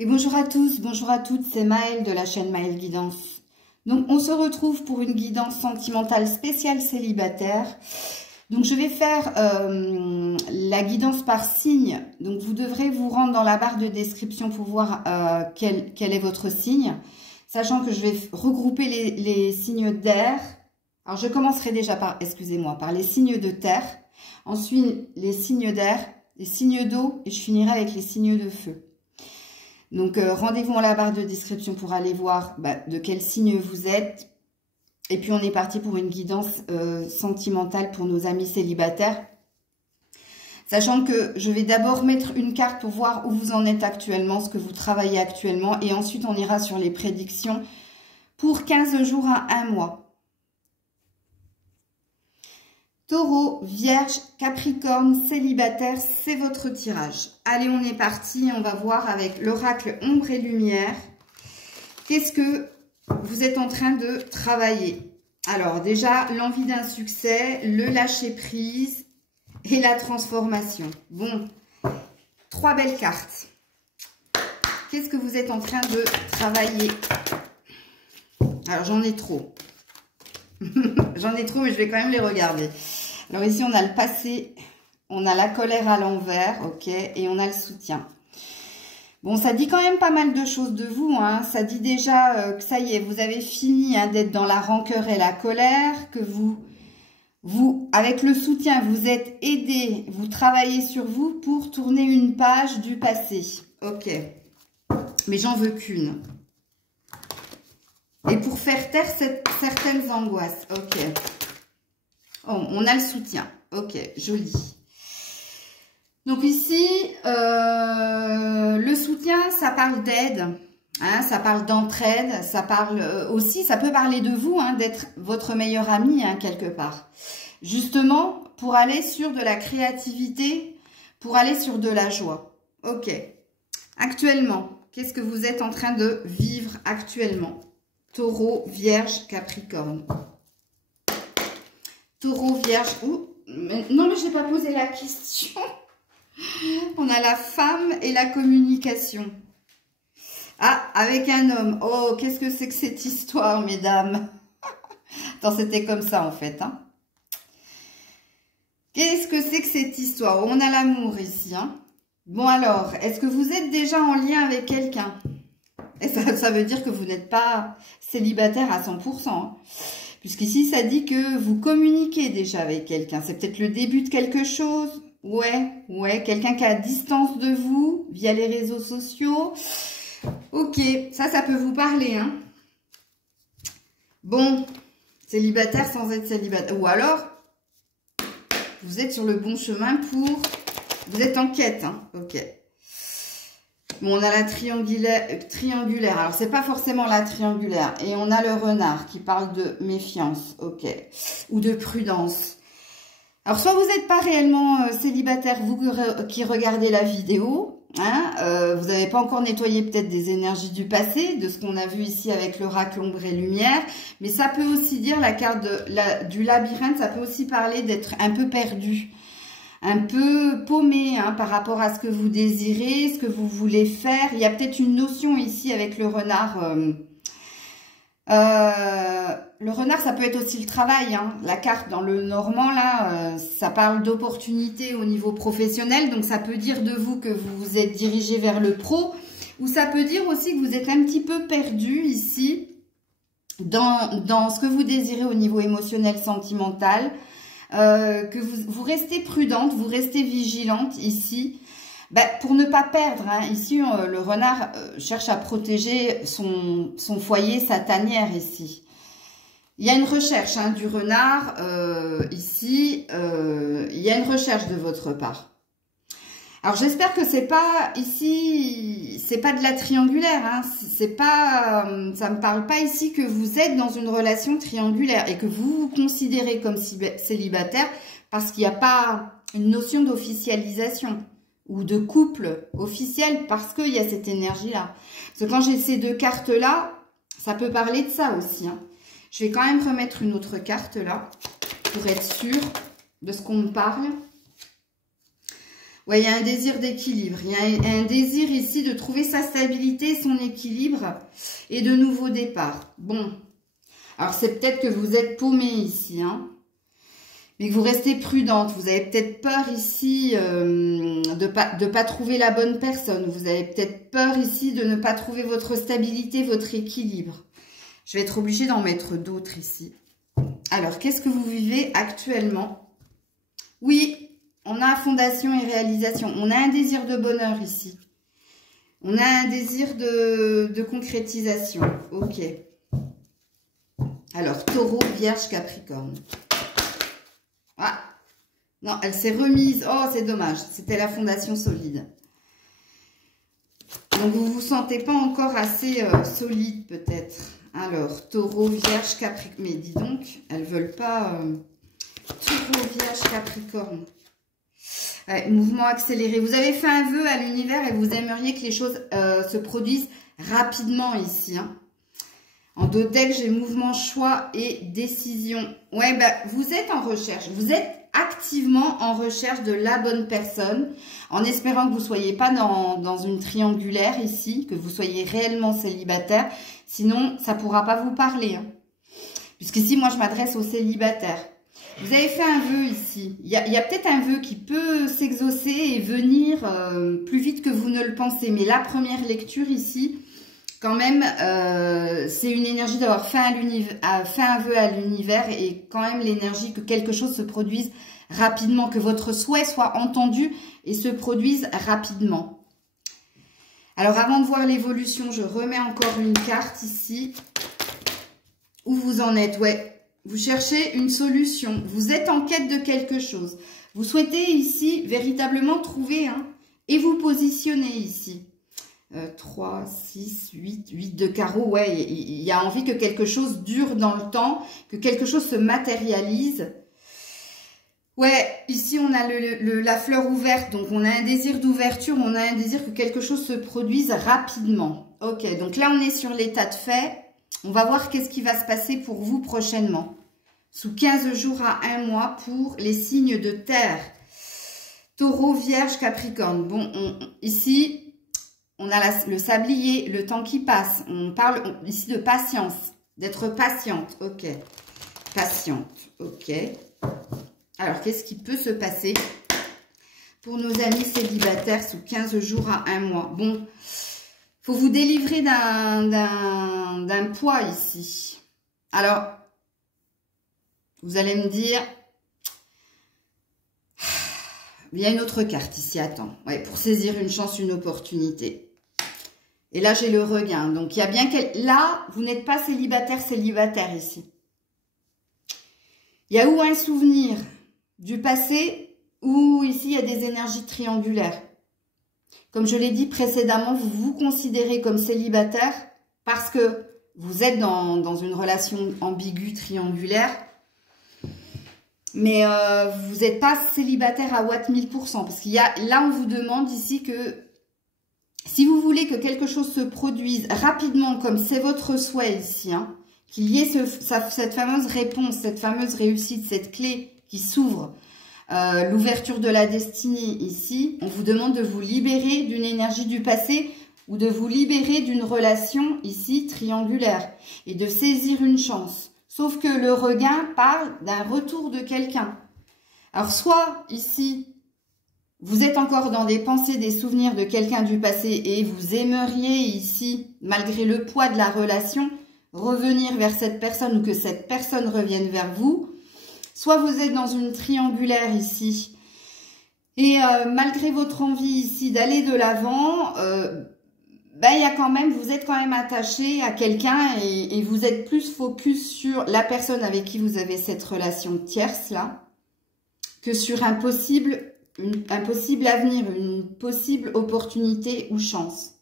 Et bonjour à tous, bonjour à toutes, c'est Maëlle de la chaîne Maëlle Guidance. Donc on se retrouve pour une guidance sentimentale spéciale célibataire. Donc je vais faire la guidance par signe. Donc vous devrez vous rendre dans la barre de description pour voir quel est votre signe. Sachant que je vais regrouper les signes d'air. Alors je commencerai déjà par, excusez-moi, par les signes de terre. Ensuite les signes d'air, les signes d'eau et je finirai avec les signes de feu. Donc, rendez-vous dans la barre de description pour aller voir de quel signe vous êtes. Et puis, on est parti pour une guidance sentimentale pour nos amis célibataires. Sachant que je vais d'abord mettre une carte pour voir où vous en êtes actuellement, ce que vous travaillez actuellement. Et ensuite, on ira sur les prédictions pour 15 jours à 1 mois. Taureau, Vierge, Capricorne, célibataire, c'est votre tirage. Allez, on est parti. On va voir avec l'oracle Ombre et Lumière. Qu'est-ce que vous êtes en train de travailler? Alors, déjà, l'envie d'un succès, le lâcher-prise et la transformation. Bon, 3 belles cartes. Qu'est-ce que vous êtes en train de travailler? Alors, j'en ai trop. J'en ai trop, mais je vais quand même les regarder. Alors ici, on a le passé, on a la colère à l'envers, ok, et on a le soutien. Bon, ça dit quand même pas mal de choses de vous, hein. Ça dit déjà que ça y est, vous avez fini d'être dans la rancœur et la colère, que vous, avec le soutien, vous êtes aidé, vous travaillez sur vous pour tourner une page du passé, ok. Mais j'en veux qu'une. Et pour faire taire certaines angoisses. Ok. Oh, on a le soutien. Ok, joli. Donc ici, le soutien, ça parle d'aide. Hein, ça parle d'entraide. Ça parle aussi, ça peut parler de vous, hein, d'être votre meilleur ami, hein, quelque part. Justement, pour aller sur de la créativité, pour aller sur de la joie. Ok. Actuellement, qu'est-ce que vous êtes en train de vivre actuellement? Taureau, Vierge, Capricorne. Taureau, Vierge. Ouh, non, mais je n'ai pas posé la question. On a la femme et la communication. Ah, avec un homme. Oh, qu'est-ce que c'est que cette histoire, mesdames? Attends, c'était comme ça, en fait. Hein. Qu'est-ce que c'est que cette histoire? On a l'amour ici. Hein. Bon, alors, est-ce que vous êtes déjà en lien avec quelqu'un? Et ça veut dire que vous n'êtes pas célibataire à 100%. Hein. Puisqu'ici, ça dit que vous communiquez déjà avec quelqu'un. C'est peut-être le début de quelque chose. Ouais. Quelqu'un qui est à distance de vous via les réseaux sociaux. Ok, ça peut vous parler. Hein. Bon, célibataire sans être célibataire. Ou alors, vous êtes sur le bon chemin pour... Vous êtes en quête. Hein. Ok. Bon, on a la triangulaire. Alors, c'est pas forcément la triangulaire. Et on a le renard qui parle de méfiance. Ok. Ou de prudence. Alors, soit vous n'êtes pas réellement célibataire, vous qui regardez la vidéo. Hein, vous n'avez pas encore nettoyé peut-être des énergies du passé, de ce qu'on a vu ici avec l'oracle Ombre et Lumière. Mais ça peut aussi dire, la carte du labyrinthe, ça peut aussi parler d'être un peu perdu. Un peu paumé hein, par rapport à ce que vous désirez, ce que vous voulez faire. Il y a peut-être une notion ici avec le renard. Le renard, ça peut être aussi le travail. Hein. La carte dans le normand, là, ça parle d'opportunités au niveau professionnel. Donc, ça peut dire de vous que vous vous êtes dirigé vers le pro. Ou ça peut dire aussi que vous êtes un petit peu perdu ici dans ce que vous désirez au niveau émotionnel, sentimental. Que vous restez prudente, vous restez vigilante ici, pour ne pas perdre. Hein. Ici, le renard cherche à protéger son foyer, sa tanière ici. Il y a une recherche hein, du renard ici, il y a une recherche de votre part. Alors j'espère que c'est pas ici, c'est pas de la triangulaire, hein, c'est pas, ça me parle pas ici que vous êtes dans une relation triangulaire et que vous vous considérez comme célibataire parce qu'il n'y a pas une notion d'officialisation ou de couple officiel parce qu'il y a cette énergie-là. Parce que quand j'ai ces deux cartes-là, ça peut parler de ça aussi. Hein. Je vais quand même remettre une autre carte là pour être sûre de ce qu'on me parle. Ouais, il y a un désir d'équilibre. Il y a un désir ici de trouver sa stabilité, son équilibre et de nouveaux départs. Bon, alors c'est peut-être que vous êtes paumé ici, hein, mais que vous restez prudente. Vous avez peut-être peur ici de pas trouver la bonne personne. Vous avez peut-être peur ici de ne pas trouver votre stabilité, votre équilibre. Je vais être obligée d'en mettre d'autres ici. Alors, qu'est-ce que vous vivez actuellement? Oui. On a fondation et réalisation. On a un désir de bonheur ici. On a un désir de concrétisation. Ok. Alors, taureau, vierge, capricorne. Ah. Non, elle s'est remise. Oh, c'est dommage. C'était la fondation solide. Donc, vous ne vous sentez pas encore assez solide, peut-être. Alors, taureau, vierge, capricorne. Mais dis donc, elles ne veulent pas... Taureau, vierge, capricorne. Ouais, mouvement accéléré. Vous avez fait un vœu à l'univers et vous aimeriez que les choses se produisent rapidement ici. Hein. En dos deck, j'ai mouvement, choix et décision. Ouais, bah, vous êtes en recherche. Vous êtes activement en recherche de la bonne personne, en espérant que vous ne soyez pas dans une triangulaire ici, que vous soyez réellement célibataire. Sinon, ça ne pourra pas vous parler. Hein. Puisqu'ici, moi, je m'adresse aux célibataires. Vous avez fait un vœu ici. Il y a peut-être un vœu qui peut s'exaucer et venir plus vite que vous ne le pensez. Mais la première lecture ici, quand même, c'est une énergie d'avoir fait un vœu à l'univers et quand même l'énergie que quelque chose se produise rapidement, que votre souhait soit entendu et se produise rapidement. Alors, avant de voir l'évolution, je remets encore une carte ici. Où vous en êtes? Ouais. Vous cherchez une solution. Vous êtes en quête de quelque chose. Vous souhaitez ici véritablement trouver et vous positionner ici. 3, 6, 8 de carreau. Ouais, il y a envie que quelque chose dure dans le temps, que quelque chose se matérialise. Ouais, ici on a la fleur ouverte, donc on a un désir d'ouverture, on a un désir que quelque chose se produise rapidement. Ok, donc là on est sur l'état de fait. On va voir qu'est-ce qui va se passer pour vous prochainement. Sous 15 jours à 1 mois pour les signes de terre. Taureau, vierge, capricorne. Bon, ici, on a le sablier, le temps qui passe. On parle ici de patience, d'être patiente. Ok. Patiente. Ok. Alors, qu'est-ce qui peut se passer pour nos amis célibataires sous 15 jours à 1 mois? Bon, faut vous délivrer d'un poids ici. Alors, vous allez me dire, il y a une autre carte ici, attends. Ouais, pour saisir une chance, une opportunité. Et là, j'ai le regain. Donc, il y a bien là, vous n'êtes pas célibataire ici. Il y a ou un souvenir du passé, ou ici, il y a des énergies triangulaires. Comme je l'ai dit précédemment, vous vous considérez comme célibataire parce que vous êtes dans une relation ambiguë, triangulaire. Mais vous n'êtes pas célibataire à Watt 1000%. Parce qu'il y a, là, on vous demande ici que si vous voulez que quelque chose se produise rapidement, comme c'est votre souhait ici, hein, qu'il y ait cette fameuse réponse, cette fameuse réussite, cette clé qui s'ouvre, l'ouverture de la destinée ici, on vous demande de vous libérer d'une énergie du passé ou de vous libérer d'une relation ici triangulaire et de saisir une chance. Sauf que le regain parle d'un retour de quelqu'un. Alors, soit ici, vous êtes encore dans des pensées, des souvenirs de quelqu'un du passé et vous aimeriez ici, malgré le poids de la relation, revenir vers cette personne ou que cette personne revienne vers vous. Soit vous êtes dans une triangulaire ici et malgré votre envie ici d'aller de l'avant, il y a quand même, vous êtes quand même attaché à quelqu'un et vous êtes plus focus sur la personne avec qui vous avez cette relation tierce là que sur un possible avenir, une possible opportunité ou chance.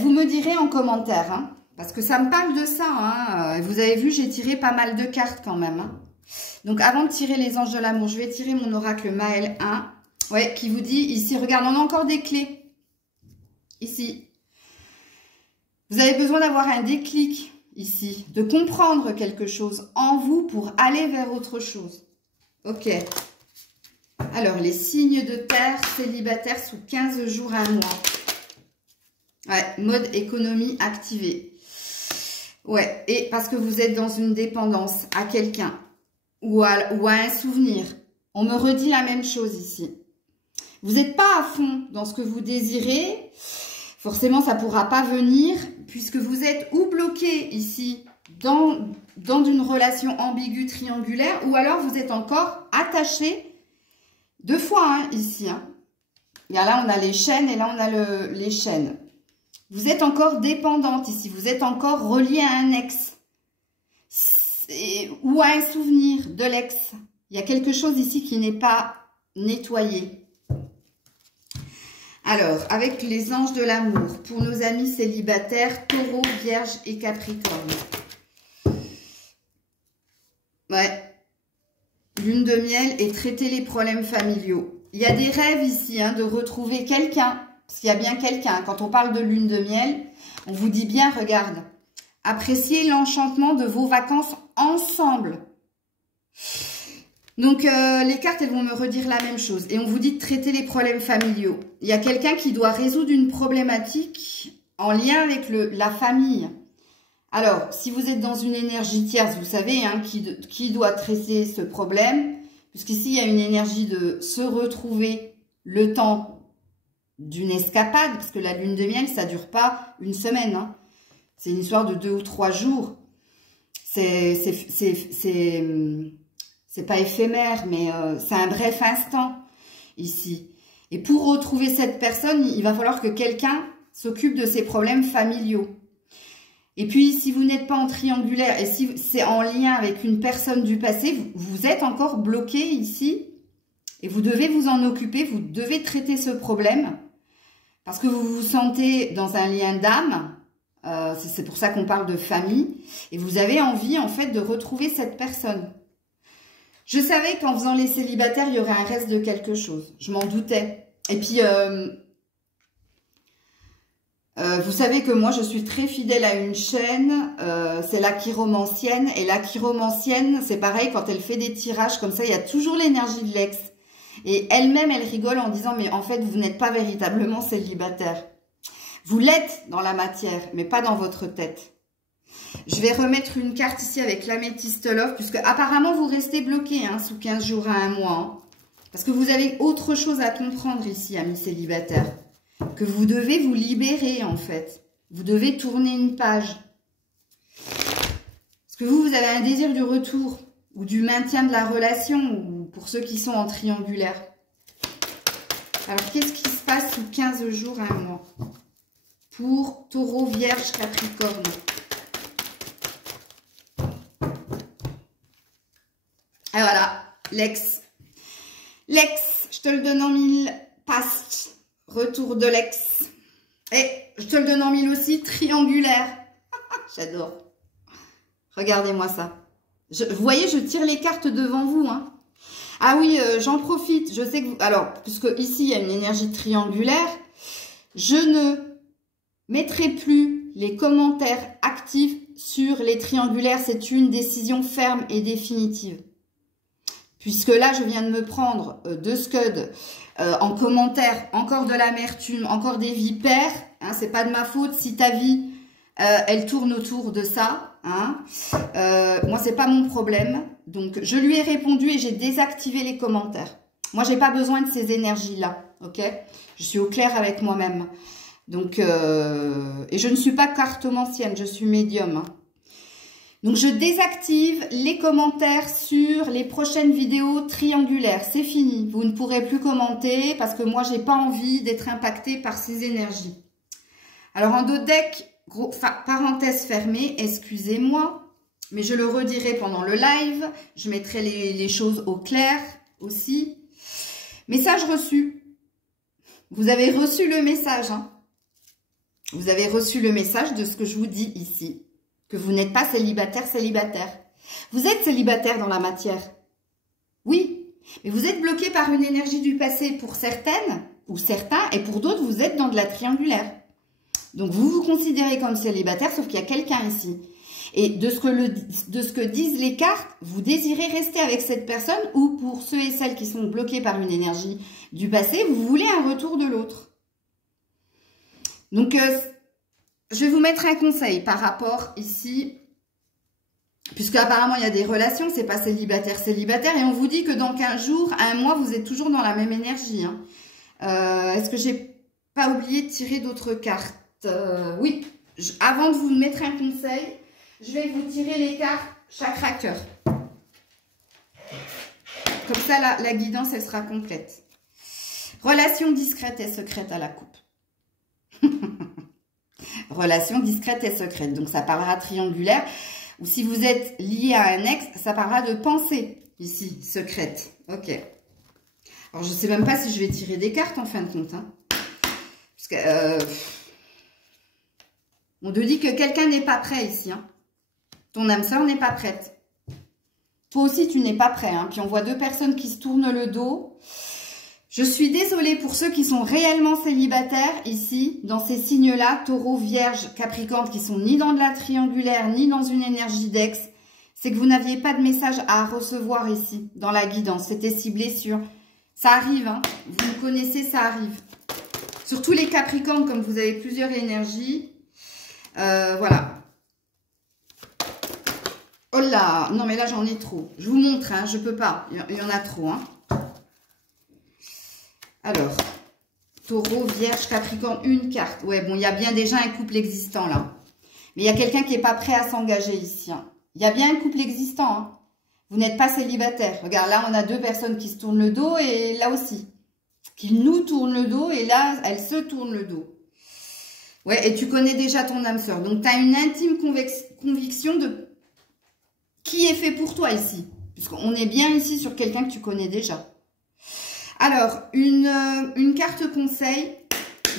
Vous me direz en commentaire, hein, parce que ça me parle de ça. Hein, vous avez vu, j'ai tiré pas mal de cartes quand même. Hein. Donc avant de tirer les anges de l'amour, je vais tirer mon oracle Maël 1, ouais, qui vous dit ici, regarde, on a encore des clés. Ici. Vous avez besoin d'avoir un déclic ici, de comprendre quelque chose en vous pour aller vers autre chose. Ok. Alors, les signes de terre célibataires sous 15 jours à un mois. Ouais, mode économie activé. Ouais, et parce que vous êtes dans une dépendance à quelqu'un ou à un souvenir. On me redit la même chose ici. Vous n'êtes pas à fond dans ce que vous désirez. Forcément, ça ne pourra pas venir puisque vous êtes ou bloqué ici dans une relation ambiguë triangulaire ou alors vous êtes encore attaché deux fois hein, ici. Hein. Et là, on a les chaînes et là, on a les chaînes. Vous êtes encore dépendante ici. Vous êtes encore relié à un ex ou à un souvenir de l'ex. Il y a quelque chose ici qui n'est pas nettoyé. Alors, avec les anges de l'amour, pour nos amis célibataires, Taureau, Vierge et Capricorne. Ouais. Lune de miel et traiter les problèmes familiaux. Il y a des rêves ici, hein, de retrouver quelqu'un. Parce qu'il y a bien quelqu'un. Quand on parle de lune de miel, on vous dit bien, regarde, appréciez l'enchantement de vos vacances ensemble. Donc, les cartes, elles vont me redire la même chose. Et on vous dit de traiter les problèmes familiaux. Il y a quelqu'un qui doit résoudre une problématique en lien avec la famille. Alors, si vous êtes dans une énergie tierce, vous savez hein, qui doit traiter ce problème. Puisqu'ici, il y a une énergie de se retrouver le temps d'une escapade. Parce que la lune de miel, ça ne dure pas une semaine. Hein. C'est une histoire de 2 ou 3 jours. C'est pas éphémère, mais c'est un bref instant ici. Et pour retrouver cette personne, il va falloir que quelqu'un s'occupe de ses problèmes familiaux. Et puis, si vous n'êtes pas en triangulaire, et si c'est en lien avec une personne du passé, vous êtes encore bloqué ici. Et vous devez vous en occuper, vous devez traiter ce problème. Parce que vous vous sentez dans un lien d'âme. C'est pour ça qu'on parle de famille. Et vous avez envie, en fait, de retrouver cette personne. Je savais qu'en faisant les célibataires, il y aurait un reste de quelque chose. Je m'en doutais. Et puis, vous savez que moi, je suis très fidèle à une chaîne. C'est la chiromancienne. Et la chiromancienne, c'est pareil, quand elle fait des tirages comme ça, il y a toujours l'énergie de l'ex. Et elle-même, elle rigole en disant, mais en fait, vous n'êtes pas véritablement célibataire. Vous l'êtes dans la matière, mais pas dans votre tête. Je vais remettre une carte ici avec l'améthyste love, puisque apparemment vous restez bloqué hein, sous 15 jours à un mois. Hein, parce que vous avez autre chose à comprendre ici, amis célibataires. Que vous devez vous libérer en fait. Vous devez tourner une page. Parce que vous avez un désir du retour ou du maintien de la relation, ou pour ceux qui sont en triangulaire. Alors qu'est-ce qui se passe sous 15 jours à un mois pour Taureau, Vierge, Capricorne? Et voilà, l'ex. L'ex, je te le donne en 1000, past, retour de l'ex. Et je te le donne en 1000 aussi, triangulaire. J'adore. Regardez-moi ça. Vous voyez, je tire les cartes devant vous. Hein. Ah oui, j'en profite. Je sais que vous... Alors, puisque ici, il y a une énergie triangulaire, je ne mettrai plus les commentaires actifs sur les triangulaires. C'est une décision ferme et définitive. Puisque là, je viens de me prendre 2 scuds en commentaire, encore de l'amertume, encore des vipères. Hein, c'est pas de ma faute si ta vie, elle tourne autour de ça. Hein. Moi, c'est pas mon problème. Donc, je lui ai répondu et j'ai désactivé les commentaires. Moi, j'ai pas besoin de ces énergies-là. Ok? Je suis au clair avec moi-même. Donc, et je ne suis pas cartomancienne, je suis médium. Hein. Donc, je désactive les commentaires sur les prochaines vidéos triangulaires. C'est fini. Vous ne pourrez plus commenter parce que moi, j'ai pas envie d'être impactée par ces énergies. Alors, en dos de deck, parenthèse fermée, excusez-moi, mais je le redirai pendant le live. Je mettrai les choses au clair aussi. Message reçu. Vous avez reçu le message. Hein. Vous avez reçu le message de ce que je vous dis ici. Que vous n'êtes pas célibataire, célibataire. Vous êtes célibataire dans la matière. Oui, mais vous êtes bloqué par une énergie du passé pour certaines ou certains, et pour d'autres, vous êtes dans de la triangulaire. Donc, vous vous considérez comme célibataire, sauf qu'il y a quelqu'un ici. Et de ce que disent les cartes, vous désirez rester avec cette personne ou pour ceux et celles qui sont bloqués par une énergie du passé, vous voulez un retour de l'autre. Donc, je vais vous mettre un conseil par rapport ici, puisque apparemment il y a des relations, c'est pas célibataire, célibataire, et on vous dit que dans 15 jours, à un mois, vous êtes toujours dans la même énergie. Hein. Est-ce que j'ai pas oublié de tirer d'autres cartes? Oui, avant de vous mettre un conseil, je vais vous tirer les cartes chakra cœur. Comme ça, la guidance, elle sera complète. Relation discrète et secrète à la coupe. Relation discrète et secrète. Donc, ça parlera triangulaire. Ou si vous êtes lié à un ex, ça parlera de pensée, ici, secrète. Ok. Alors, je ne sais même pas si je vais tirer des cartes, en fin de compte. Hein. Parce que, on te dit que quelqu'un n'est pas prêt ici. Hein. Ton âme sœur n'est pas prête. Toi aussi, tu n'es pas prêt. Hein. Puis, on voit deux personnes qui se tournent le dos. Je suis désolée pour ceux qui sont réellement célibataires ici, dans ces signes-là, Taureau, Vierge, Capricorne, qui sont ni dans de la triangulaire, ni dans une énergie d'ex. C'est que vous n'aviez pas de message à recevoir ici, dans la guidance. C'était ciblé sur... Ça arrive, hein. Vous me connaissez, ça arrive. Surtout les Capricornes, comme vous avez plusieurs énergies. Voilà. Oh là, non mais là j'en ai trop. Je vous montre, hein, je peux pas. Il y en a trop, hein. Alors, Taureau, Vierge, Capricorne, une carte. Ouais, bon, il y a bien déjà un couple existant là. Mais il y a quelqu'un qui n'est pas prêt à s'engager ici. Hein. Il y a bien un couple existant. Hein. Vous n'êtes pas célibataire. Regarde, là, on a deux personnes qui se tournent le dos et là aussi. Qui nous tournent le dos et là, elles se tournent le dos. Ouais, et tu connais déjà ton âme sœur. Donc, tu as une intime conviction de qui est fait pour toi ici. Puisqu'on est bien ici sur quelqu'un que tu connais déjà. Alors, une carte conseil.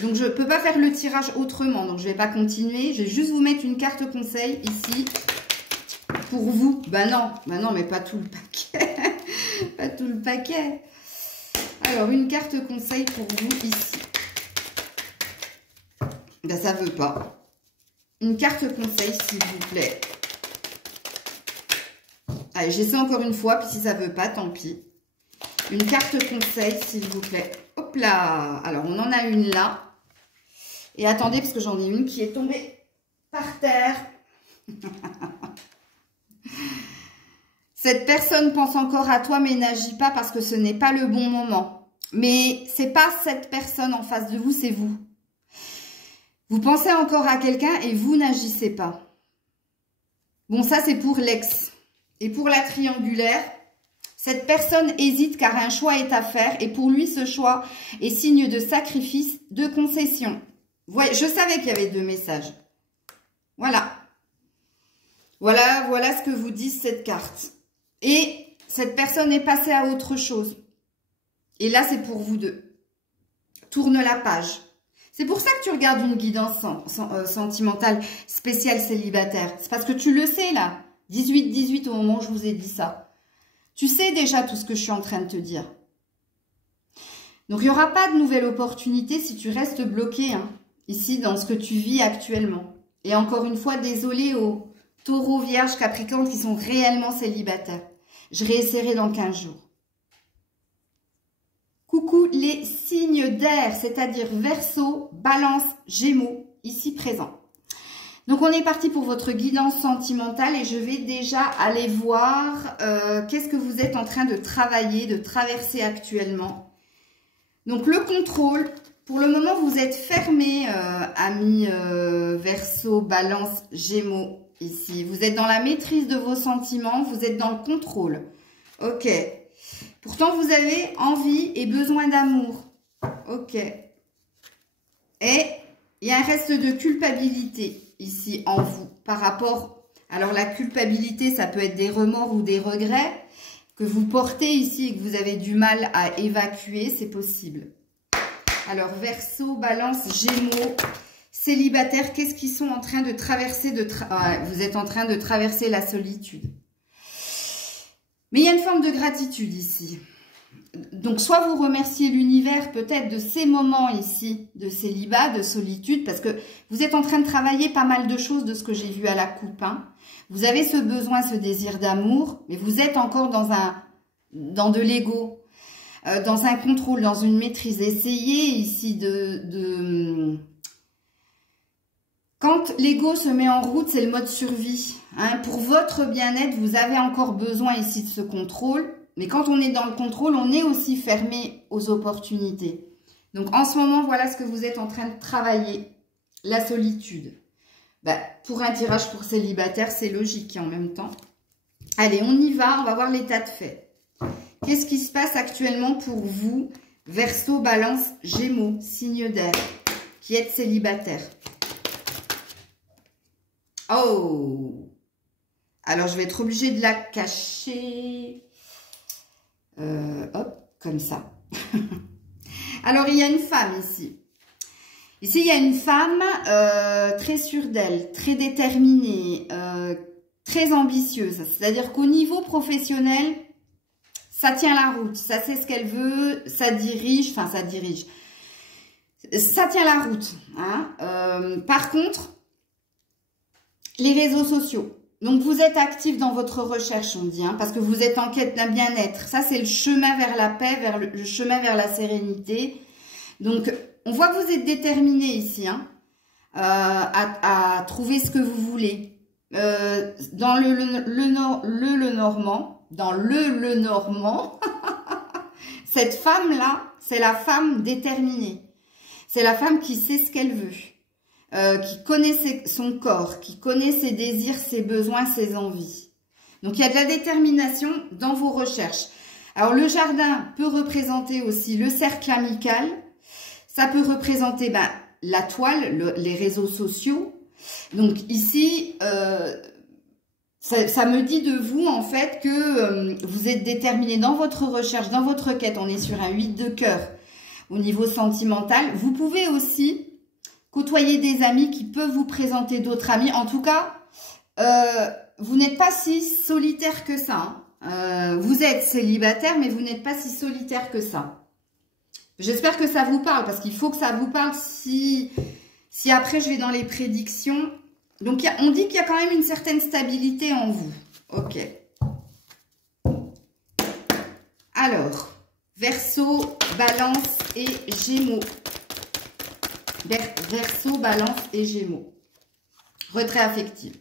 Donc, je ne peux pas faire le tirage autrement. Donc, je ne vais pas continuer. Je vais juste vous mettre une carte conseil ici pour vous. Bah non, mais pas tout le paquet. Pas tout le paquet. Alors, une carte conseil pour vous ici. Ben, ça ne veut pas. Une carte conseil, s'il vous plaît. Allez, j'essaie encore une fois. Puis si ça ne veut pas, tant pis. Une carte conseil, s'il vous plaît. Hop là. Alors, on en a une là. Et attendez, parce que j'en ai une qui est tombée par terre. Cette personne pense encore à toi, mais n'agit pas parce que ce n'est pas le bon moment. Mais c'est pas cette personne en face de vous, c'est vous. Vous pensez encore à quelqu'un et vous n'agissez pas. Bon, ça, c'est pour l'ex. Et pour la triangulaire... Cette personne hésite car un choix est à faire et pour lui, ce choix est signe de sacrifice, de concession. Ouais, je savais qu'il y avait deux messages. Voilà. Voilà ce que vous dit cette carte. Et cette personne est passée à autre chose. Et là, c'est pour vous deux. Tourne la page. C'est pour ça que tu regardes une guidance sentimentale spéciale célibataire. C'est parce que tu le sais là. 18-18 au moment où je vous ai dit ça. Tu sais déjà tout ce que je suis en train de te dire. Donc, il n'y aura pas de nouvelle opportunité si tu restes bloqué hein, ici dans ce que tu vis actuellement. Et encore une fois, désolé aux Taureaux, Vierges, Capricorne qui sont réellement célibataires. Je réessayerai dans 15 jours. Coucou les signes d'air, c'est-à-dire Verseau, Balance, Gémeaux, ici présents. Donc, on est parti pour votre guidance sentimentale et je vais déjà aller voir qu'est-ce que vous êtes en train de travailler, de traverser actuellement. Donc, le contrôle. Pour le moment, vous êtes fermé, amis Verseau, Balance, Gémeaux, ici. Vous êtes dans la maîtrise de vos sentiments, vous êtes dans le contrôle. Ok. Pourtant, vous avez envie et besoin d'amour. Ok. Et il y a un reste de culpabilité ici en vous par rapport... Alors, la culpabilité, ça peut être des remords ou des regrets que vous portez ici et que vous avez du mal à évacuer, c'est possible. Alors, Verseau, Balance, Gémeaux, célibataires, qu'est-ce qu'ils sont en train de traverser vous êtes en train de traverser la solitude. Mais il y a une forme de gratitude ici. donc soit vous remerciez l'univers peut-être de ces moments ici de célibat, de solitude, parce que vous êtes en train de travailler pas mal de choses de ce que j'ai vu à la coupe. Hein. Vous avez ce besoin, ce désir d'amour, mais vous êtes encore dans de l'ego, dans un contrôle, dans une maîtrise. Essayez ici Quand l'ego se met en route, c'est le mode survie. Hein. Pour votre bien-être, vous avez encore besoin ici de ce contrôle. Mais quand on est dans le contrôle, on est aussi fermé aux opportunités. Donc, en ce moment, voilà ce que vous êtes en train de travailler. La solitude. Bah, pour un tirage pour célibataire, c'est logique en même temps. Allez, on y va. On va voir l'état de fait. Qu'est-ce qui se passe actuellement pour vous, Verseau, Balance, Gémeaux, signe d'air, qui êtes célibataire? Oh! Alors, je vais être obligée de la cacher... hop, comme ça. Alors, il y a une femme ici. Ici, il y a une femme très sûre d'elle, très déterminée, très ambitieuse. C'est-à-dire qu'au niveau professionnel, ça tient la route. Ça sait ce qu'elle veut, ça dirige, enfin, ça dirige. Ça tient la route. Hein. Par contre, les réseaux sociaux. Donc, vous êtes actif dans votre recherche, on dit, hein, parce que vous êtes en quête d'un bien-être. Ça, c'est le chemin vers la paix, vers le chemin vers la sérénité. Donc, on voit que vous êtes déterminé ici, hein, à trouver ce que vous voulez. Dans le Normand, cette femme-là, c'est la femme déterminée. C'est la femme qui sait ce qu'elle veut. Qui connaît son corps, qui connaît ses désirs, ses besoins, ses envies. Donc, il y a de la détermination dans vos recherches. Alors, le jardin peut représenter aussi le cercle amical. Ça peut représenter la toile, les réseaux sociaux. Donc, ici, ça me dit de vous, en fait, que vous êtes déterminé dans votre recherche, dans votre quête. On est sur un 8 de cœur au niveau sentimental. Vous pouvez aussi... côtoyer des amis qui peuvent vous présenter d'autres amis. En tout cas, vous n'êtes pas si solitaire que ça. Hein. Vous êtes célibataire, mais vous n'êtes pas si solitaire que ça. J'espère que ça vous parle, parce qu'il faut que ça vous parle si après je vais dans les prédictions. Donc, on dit qu'il y a quand même une certaine stabilité en vous. Ok. Alors, Verseau, Balance et Gémeaux. Verseau, Balance et Gémeaux. Retrait affectif.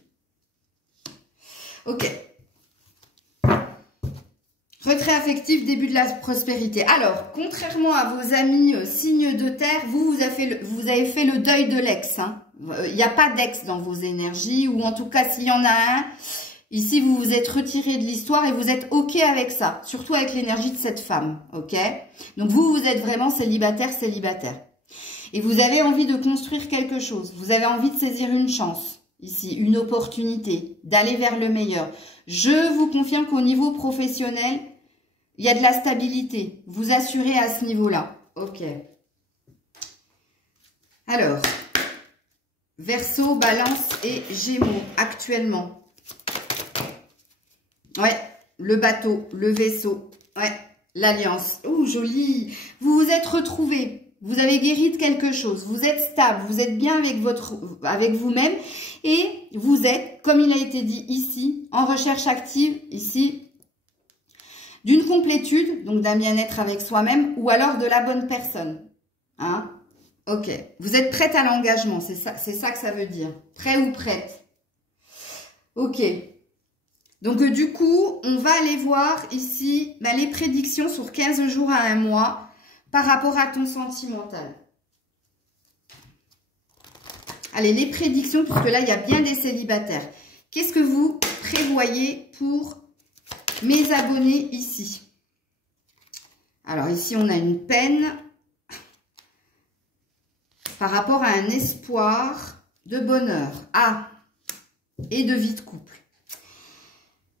Ok. Retrait affectif, début de la prospérité. Alors, contrairement à vos amis signes de terre, vous avez fait le deuil de l'ex. Hein. Il n'y a pas d'ex dans vos énergies, ou en tout cas, s'il y en a un, ici, vous vous êtes retiré de l'histoire et vous êtes OK avec ça. Surtout avec l'énergie de cette femme. Ok. Donc, vous êtes vraiment célibataire. Et vous avez envie de construire quelque chose. Vous avez envie de saisir une chance, ici, une opportunité, d'aller vers le meilleur. Je vous confirme qu'au niveau professionnel, il y a de la stabilité. Vous assurez à ce niveau-là. Ok. Alors, Verseau, Balance et Gémeaux, actuellement. Ouais, le bateau, le vaisseau. Ouais, l'alliance. Oh, joli. Vous vous êtes retrouvés. Vous avez guéri de quelque chose, vous êtes stable, vous êtes bien avec vous-même et vous êtes, comme il a été dit ici, en recherche active, ici, d'une complétude, donc d'un bien-être avec soi-même ou alors de la bonne personne. Hein? Ok. Vous êtes prête à l'engagement, c'est ça que ça veut dire. Prêt ou prête. Ok. Donc, du coup, on va aller voir ici les prédictions sur 15 jours à 1 mois. Par rapport à ton sentimental. Allez, les prédictions, puisque là, il y a bien des célibataires. Qu'est-ce que vous prévoyez pour mes abonnés ici? Alors, ici, on a une peine par rapport à un espoir de bonheur. Et de vie de couple.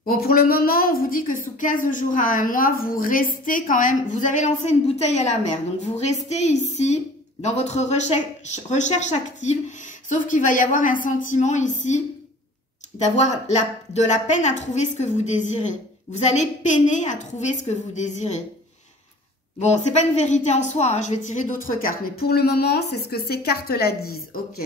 Bon, pour le moment, on vous dit que sous 15 jours à 1 mois, vous restez quand même... Vous avez lancé une bouteille à la mer. Donc, vous restez ici dans votre recherche active. Sauf qu'il va y avoir un sentiment ici d'avoir de la peine à trouver ce que vous désirez. Vous allez peiner à trouver ce que vous désirez. Bon, c'est pas une vérité en soi, hein, je vais tirer d'autres cartes. Mais pour le moment, c'est ce que ces cartes-là disent. Ok.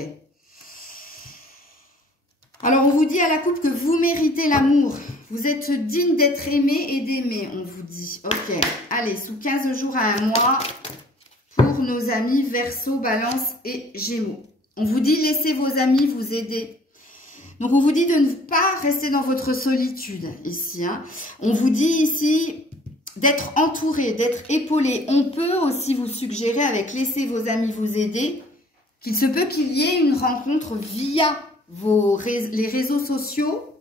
Alors, on vous dit à la coupe que vous méritez l'amour. Vous êtes digne d'être aimé et d'aimer, on vous dit. Ok. Allez, sous 15 jours à un mois, pour nos amis Verseau, Balance et Gémeaux. On vous dit, laissez vos amis vous aider. Donc, on vous dit de ne pas rester dans votre solitude, ici. Hein. On vous dit ici d'être entouré, d'être épaulé. On peut aussi vous suggérer, avec laissez vos amis vous aider, qu'il se peut qu'il y ait une rencontre via les réseaux sociaux.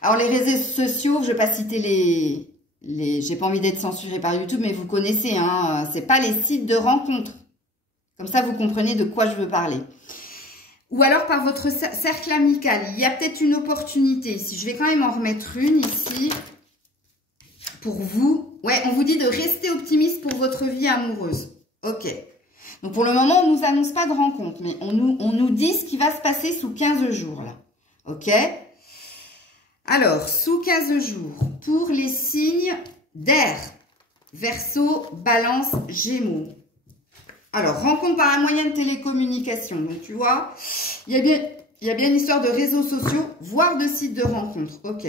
Alors, les réseaux sociaux, je ne vais pas citer j'ai pas envie d'être censurée par YouTube, mais vous connaissez, hein, c'est pas les sites de rencontres. Comme ça, vous comprenez de quoi je veux parler. Ou alors par votre cercle amical. Il y a peut-être une opportunité ici. Je vais quand même en remettre une ici. Pour vous. Ouais, on vous dit de rester optimiste pour votre vie amoureuse. Ok. Donc pour le moment, on ne nous annonce pas de rencontre. Mais on nous dit ce qui va se passer sous 15 jours là. Ok. Alors, sous 15 jours, pour les signes d'air, Verseau, Balance, Gémeaux. Alors, rencontre par un moyen de télécommunication. Donc, tu vois, il y a bien une histoire de réseaux sociaux, voire de sites de rencontres. Ok.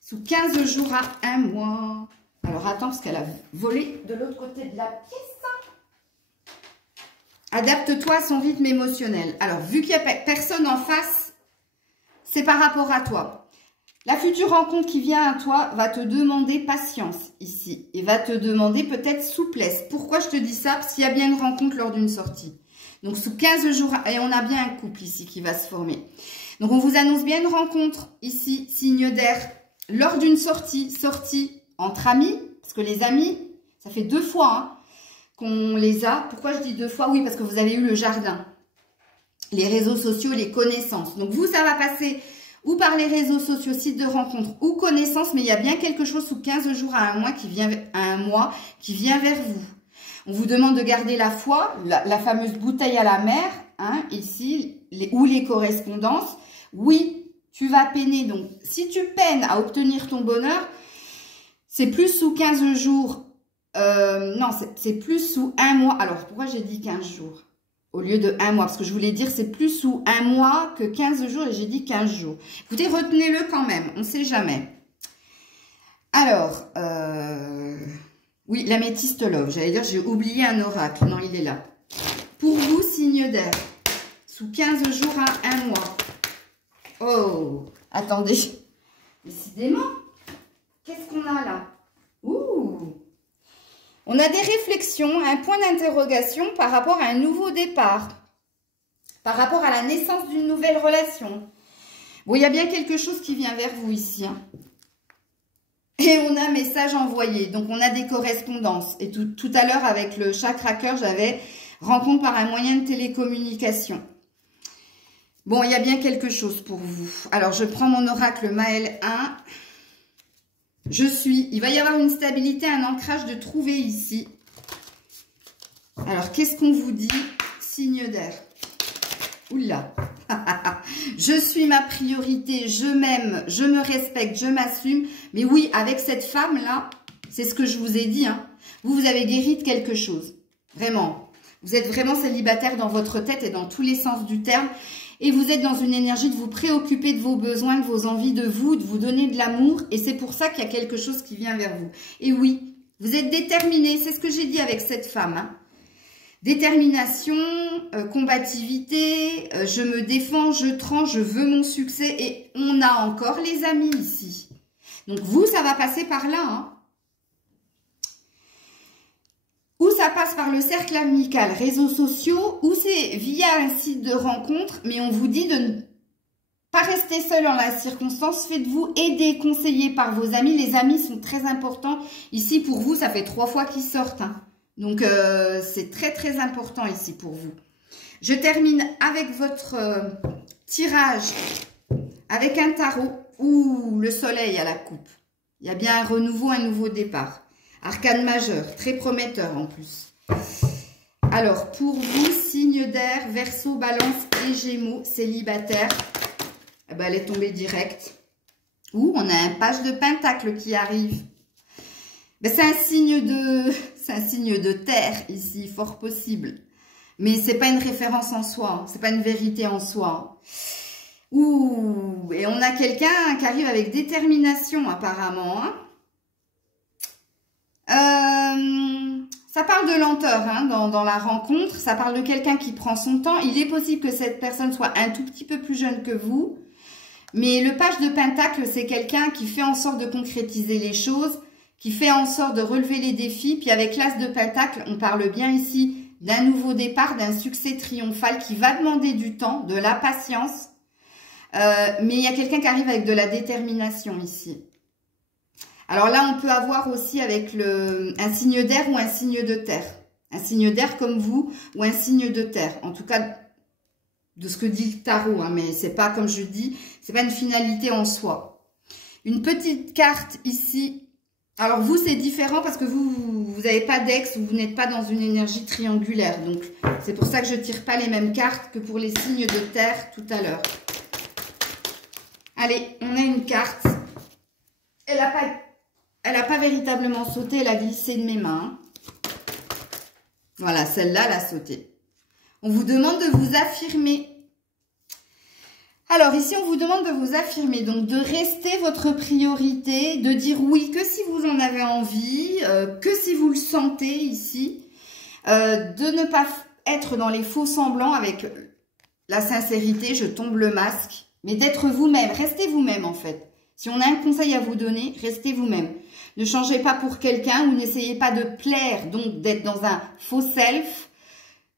Sous 15 jours à un mois. Alors, attends, parce qu'elle a volé de l'autre côté de la pièce. Adapte-toi à son rythme émotionnel. Alors, vu qu'il n'y a personne en face, c'est par rapport à toi. La future rencontre qui vient à toi va te demander patience ici et va te demander peut-être souplesse. Pourquoi je te dis ça? Parce qu'il y a bien une rencontre lors d'une sortie. Donc, sous 15 jours, et on a bien un couple ici qui va se former. Donc, on vous annonce bien une rencontre ici, signe d'air, lors d'une sortie entre amis. Parce que les amis, ça fait 2 fois hein, qu'on les a. Pourquoi je dis 2 fois? Oui, parce que vous avez eu le jardin, les réseaux sociaux, les connaissances. Donc, vous, ça va passer ou par les réseaux sociaux, sites de rencontres ou connaissances, mais il y a bien quelque chose sous 15 jours à un mois qui vient vers vous. On vous demande de garder la foi, la fameuse bouteille à la mer, hein, ici, ou les correspondances. Oui, tu vas peiner. Donc, si tu peines à obtenir ton bonheur, c'est plus sous 15 jours. Non, c'est plus sous un mois. Alors, pourquoi j'ai dit 15 jours au lieu de 1 mois? Parce que je voulais dire c'est plus sous 1 mois que 15 jours et j'ai dit 15 jours. Écoutez, retenez-le quand même, on ne sait jamais. Alors, oui, l'améthyste love. J'allais dire, j'ai oublié un oracle. Non, il est là. Pour vous, signe d'air, sous 15 jours à 1 mois. Oh, attendez. Décidément, qu'est-ce qu'on a là? Ouh! On a des réflexions, un point d'interrogation par rapport à un nouveau départ, par rapport à la naissance d'une nouvelle relation. Bon, il y a bien quelque chose qui vient vers vous ici. Hein. Et on a un message envoyé, donc on a des correspondances. Et tout à l'heure, avec le chakra cœur, j'avais rencontre par un moyen de télécommunication. Bon, il y a bien quelque chose pour vous. Alors, je prends mon oracle Maël 1. Il va y avoir une stabilité, un ancrage de trouver ici. Alors, qu'est-ce qu'on vous dit? Signe d'air. Oula. Je suis ma priorité, je m'aime, je me respecte, je m'assume. Mais oui, avec cette femme-là, c'est ce que je vous ai dit. Hein. Vous avez guéri de quelque chose. Vraiment. Vous êtes vraiment célibataire dans votre tête et dans tous les sens du terme. Et vous êtes dans une énergie de vous préoccuper de vos besoins, de vos envies, de vous donner de l'amour. Et c'est pour ça qu'il y a quelque chose qui vient vers vous. Et oui, vous êtes déterminé. C'est ce que j'ai dit avec cette femme. Hein. Détermination, combativité, je me défends, je tranche, je veux mon succès. Et on a encore les amis ici. Donc vous, ça va passer par là. Hein. Ou ça passe par le cercle amical, réseaux sociaux, ou c'est via un site de rencontre, mais on vous dit de ne pas rester seul en la circonstance, faites-vous aider, conseiller par vos amis. Les amis sont très importants. Ici, pour vous, ça fait 3 fois qu'ils sortent. Hein. Donc, c'est très, très important ici pour vous. Je termine avec votre tirage, avec un tarot, ou le soleil à la coupe. Il y a bien un renouveau, un nouveau départ. Arcane majeur, très prometteur en plus. Alors, pour vous, signe d'air, Verseau, Balance et Gémeaux, célibataire, eh ben, elle est tombée directe. Ouh, on a un page de pentacle qui arrive. Ben, c'est C'est un signe de terre ici, fort possible. Mais c'est pas une référence en soi, c'est pas une vérité en soi. Ouh, et on a quelqu'un qui arrive avec détermination apparemment. Ça parle de lenteur dans la rencontre, ça parle de quelqu'un qui prend son temps. Il est possible que cette personne soit un tout petit peu plus jeune que vous. Mais le page de Pentacle, c'est quelqu'un qui fait en sorte de concrétiser les choses, qui fait en sorte de relever les défis. Puis avec l'As de Pentacle, on parle bien ici d'un nouveau départ, d'un succès triomphal qui va demander du temps, de la patience. Mais il y a quelqu'un qui arrive avec de la détermination ici. Alors là, on peut avoir aussi avec un signe d'air ou un signe de terre. Un signe d'air comme vous ou un signe de terre. En tout cas, de ce que dit le tarot. Mais c'est pas, comme je dis, c'est pas une finalité en soi. Une petite carte ici. Alors vous, c'est différent parce que vous n'avez pas d'ex ou vous n'êtes pas dans une énergie triangulaire. Donc, c'est pour ça que je ne tire pas les mêmes cartes que pour les signes de terre tout à l'heure. Allez, on a une carte. Elle n'a pas véritablement sauté, elle a glissé de mes mains. Voilà, celle-là, elle a sauté. On vous demande de vous affirmer. Alors ici, on vous demande de vous affirmer, donc de rester votre priorité, de dire oui que si vous en avez envie, que si vous le sentez ici, de ne pas être dans les faux semblants avec la sincérité, je tombe le masque, mais d'être vous-même, restez vous-même en fait. Si on a un conseil à vous donner, restez vous-même. Ne changez pas pour quelqu'un ou n'essayez pas de plaire, donc d'être dans un faux self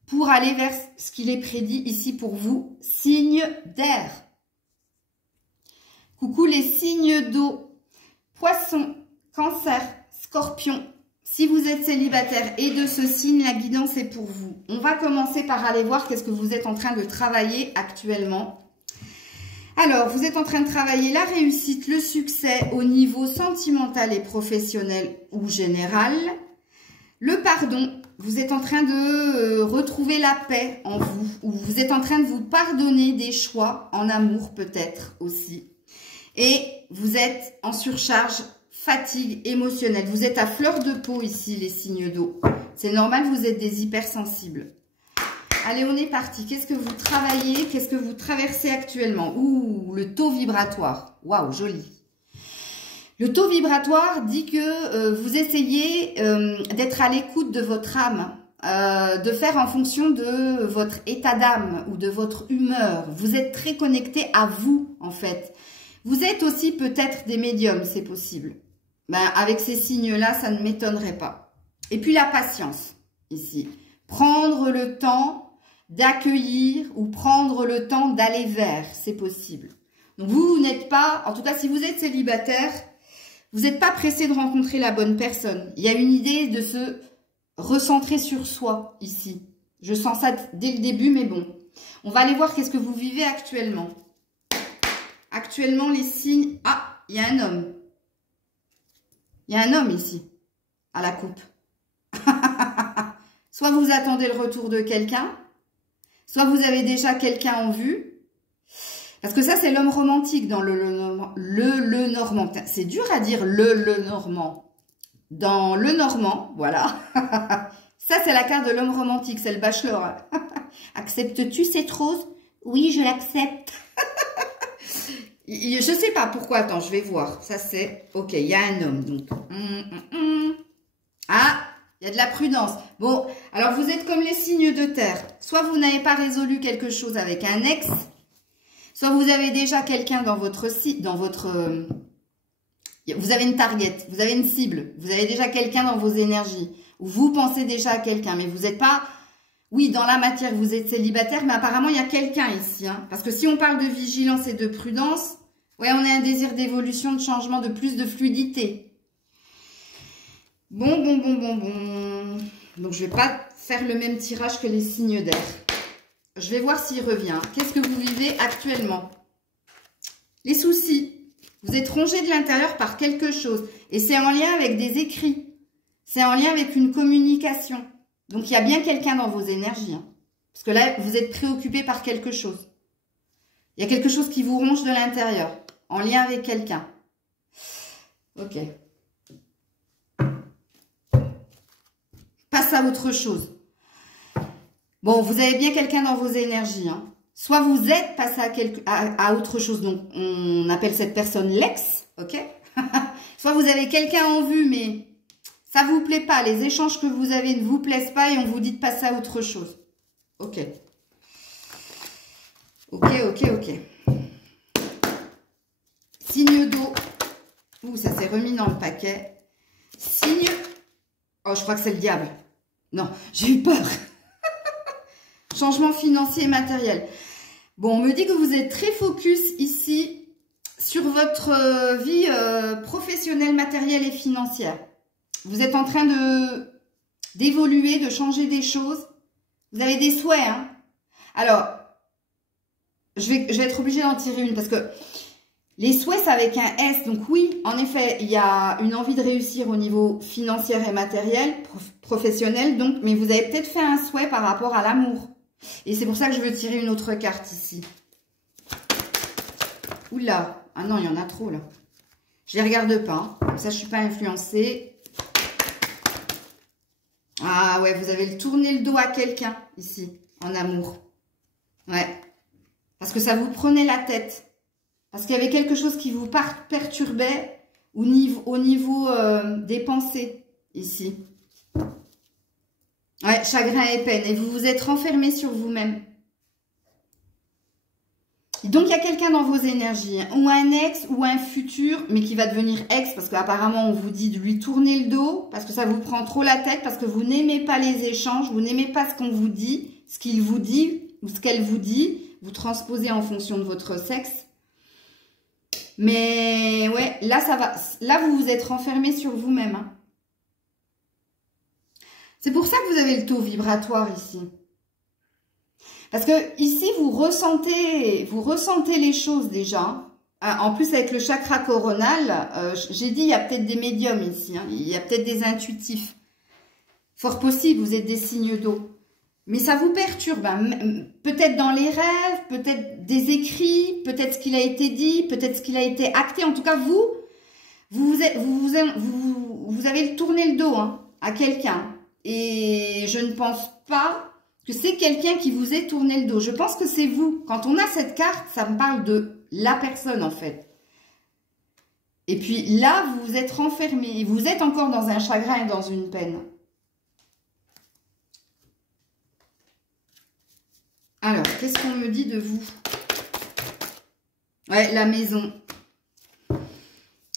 pour aller vers ce qu'il est prédit ici pour vous, signe d'air. Coucou les signes d'eau, poisson, cancer, scorpion. Si vous êtes célibataire et de ce signe, la guidance est pour vous. On va commencer par aller voir qu'est-ce que vous êtes en train de travailler actuellement. Alors, vous êtes en train de travailler la réussite, le succès au niveau sentimental et professionnel ou général. Le pardon, vous êtes en train de retrouver la paix en vous. Ou vous êtes en train de vous pardonner des choix en amour peut-être aussi. Et vous êtes en surcharge, fatigue émotionnelle. Vous êtes à fleur de peau ici, les signes d'eau. C'est normal, vous êtes des hypersensibles. Allez, on est parti. Qu'est-ce que vous travaillez? Qu'est-ce que vous traversez actuellement? Ouh, le taux vibratoire. Waouh, joli. Le taux vibratoire dit que vous essayez d'être à l'écoute de votre âme, de faire en fonction de votre état d'âme ou de votre humeur. Vous êtes très connecté à vous, en fait. Vous êtes aussi peut-être des médiums, c'est possible. Ben, avec ces signes-là, ça ne m'étonnerait pas. Et puis la patience, ici. Prendre le temps d'accueillir ou prendre le temps d'aller vers, c'est possible. Donc vous n'êtes pas, en tout cas si vous êtes célibataire, vous n'êtes pas pressé de rencontrer la bonne personne. Il y a une idée de se recentrer sur soi ici. Je sens ça dès le début, mais bon. On va aller voir qu'est-ce que vous vivez actuellement. Actuellement, les signes... Ah, il y a un homme. Il y a un homme ici, à la coupe. Soit vous attendez le retour de quelqu'un, soit vous avez déjà quelqu'un en vue. Parce que ça, c'est l'homme romantique dans le normand. C'est dur à dire le normand. Dans le normand, voilà. Ça, c'est la carte de l'homme romantique, c'est le bachelor. Acceptes-tu cette rose? Oui, je l'accepte. Je sais pas pourquoi. Attends, je vais voir. Ça, c'est... Ok, il y a un homme, donc. Ah, il y a de la prudence. Bon, alors vous êtes comme les signes de terre. Soit vous n'avez pas résolu quelque chose avec un ex, soit vous avez déjà quelqu'un dans votre site, vous avez une target, vous avez une cible, vous avez déjà quelqu'un dans vos énergies, ou vous pensez déjà à quelqu'un, mais vous n'êtes pas... Oui, dans la matière, vous êtes célibataire, mais apparemment, il y a quelqu'un ici. Parce que si on parle de vigilance et de prudence, ouais, on a un désir d'évolution, de changement, de plus de fluidité. Bon. Donc, je ne vais pas faire le même tirage que les signes d'air. Je vais voir s'il revient. Qu'est-ce que vous vivez actuellement? Les soucis. Vous êtes rongé de l'intérieur par quelque chose. Et c'est en lien avec des écrits. C'est en lien avec une communication. Donc, il y a bien quelqu'un dans vos énergies. Parce que là, vous êtes préoccupé par quelque chose. Il y a quelque chose qui vous ronge de l'intérieur. En lien avec quelqu'un. Ok. passe à autre chose. Bon, vous avez bien quelqu'un dans vos énergies, hein. Soit vous êtes passé à autre chose, donc on appelle cette personne l'ex, ok? Soit vous avez quelqu'un en vue, mais ça vous plaît pas, les échanges que vous avez ne vous plaisent pas et on vous dit de passer à autre chose. Ok. Ok, ok, ok. Signe d'eau. Ouh, ça s'est remis dans le paquet. Signe... Oh, je crois que c'est le diable. Non, j'ai eu peur. Changement financier et matériel. Bon, on me dit que vous êtes très focus ici sur votre vie professionnelle, matérielle et financière. Vous êtes en train d'évoluer, de changer des choses. Vous avez des souhaits, hein. Alors, je vais être obligée d'en tirer une parce que les souhaits, c'est avec un S. Donc oui, en effet, il y a une envie de réussir au niveau financier et matériel, professionnel. Donc, mais vous avez peut-être fait un souhait par rapport à l'amour. Et c'est pour ça que je veux tirer une autre carte ici. Oula, ah non, il y en a trop là. Je les regarde pas, hein. Comme ça je suis pas influencée. Ah ouais, vous avez tourné le dos à quelqu'un ici, en amour. Ouais, parce que ça vous prenait la tête. Parce qu'il y avait quelque chose qui vous perturbait au niveau des pensées ici. Ouais, chagrin et peine. Et vous vous êtes renfermé sur vous-même. Donc, il y a quelqu'un dans vos énergies, hein, ou un ex, ou un futur, mais qui va devenir ex, parce qu'apparemment, on vous dit de lui tourner le dos, parce que ça vous prend trop la tête, parce que vous n'aimez pas les échanges, vous n'aimez pas ce qu'on vous dit, ce qu'il vous dit, ou ce qu'elle vous dit, vous transposez en fonction de votre sexe. Mais, ouais, là, ça va. Là, vous vous êtes renfermé sur vous-même, hein. C'est pour ça que vous avez le taux vibratoire ici. Parce que ici, vous ressentez les choses déjà. En plus, avec le chakra coronal, j'ai dit, il y a peut-être des médiums ici. Hein, il y a peut-être des intuitifs. Fort possible, vous êtes des signes d'eau. Mais ça vous perturbe. Hein, peut-être dans les rêves, peut-être des écrits, peut-être ce qu'il a été dit, peut-être ce qu'il a été acté. En tout cas, vous avez tourné le dos, hein, à quelqu'un. Et je ne pense pas que c'est quelqu'un qui vous ait tourné le dos. Je pense que c'est vous. Quand on a cette carte, ça me parle de la personne en fait. Et puis là, vous vous êtes renfermé. Vous êtes encore dans un chagrin et dans une peine. Alors, qu'est-ce qu'on me dit de vous? Ouais, la maison.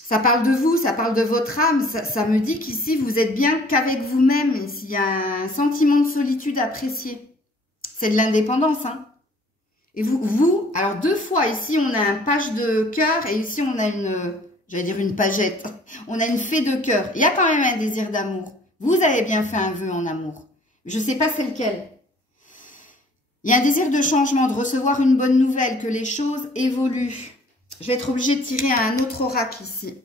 Ça parle de vous, ça parle de votre âme. Ça me dit qu'ici, vous êtes bien qu'avec vous-même. Il y a un sentiment de solitude apprécié. C'est de l'indépendance, hein. Et vous, alors 2 fois, ici, on a un page de cœur et ici, on a j'allais dire une pagette. On a une fée de cœur. Il y a quand même un désir d'amour. Vous avez bien fait un vœu en amour. Je ne sais pas c'est lequel. Il y a un désir de changement, de recevoir une bonne nouvelle, que les choses évoluent. Je vais être obligée de tirer un autre oracle ici.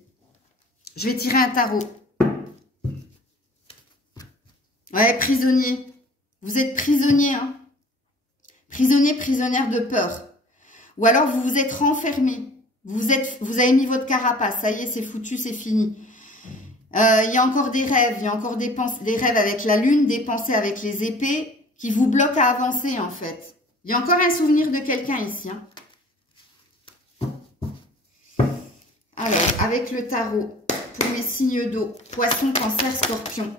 Je vais tirer un tarot. Ouais, prisonnier. Vous êtes prisonnier, hein. Prisonnier, prisonnière de peur. Ou alors vous vous êtes renfermé. Vous avez mis votre carapace. Ça y est, c'est foutu, c'est fini. Il y a encore des rêves. Il y a encore des rêves avec la lune, des pensées avec les épées qui vous bloquent à avancer, en fait. Il y a encore un souvenir de quelqu'un ici, hein. Alors, avec le tarot, pour mes signes d'eau, poisson, cancer, scorpion.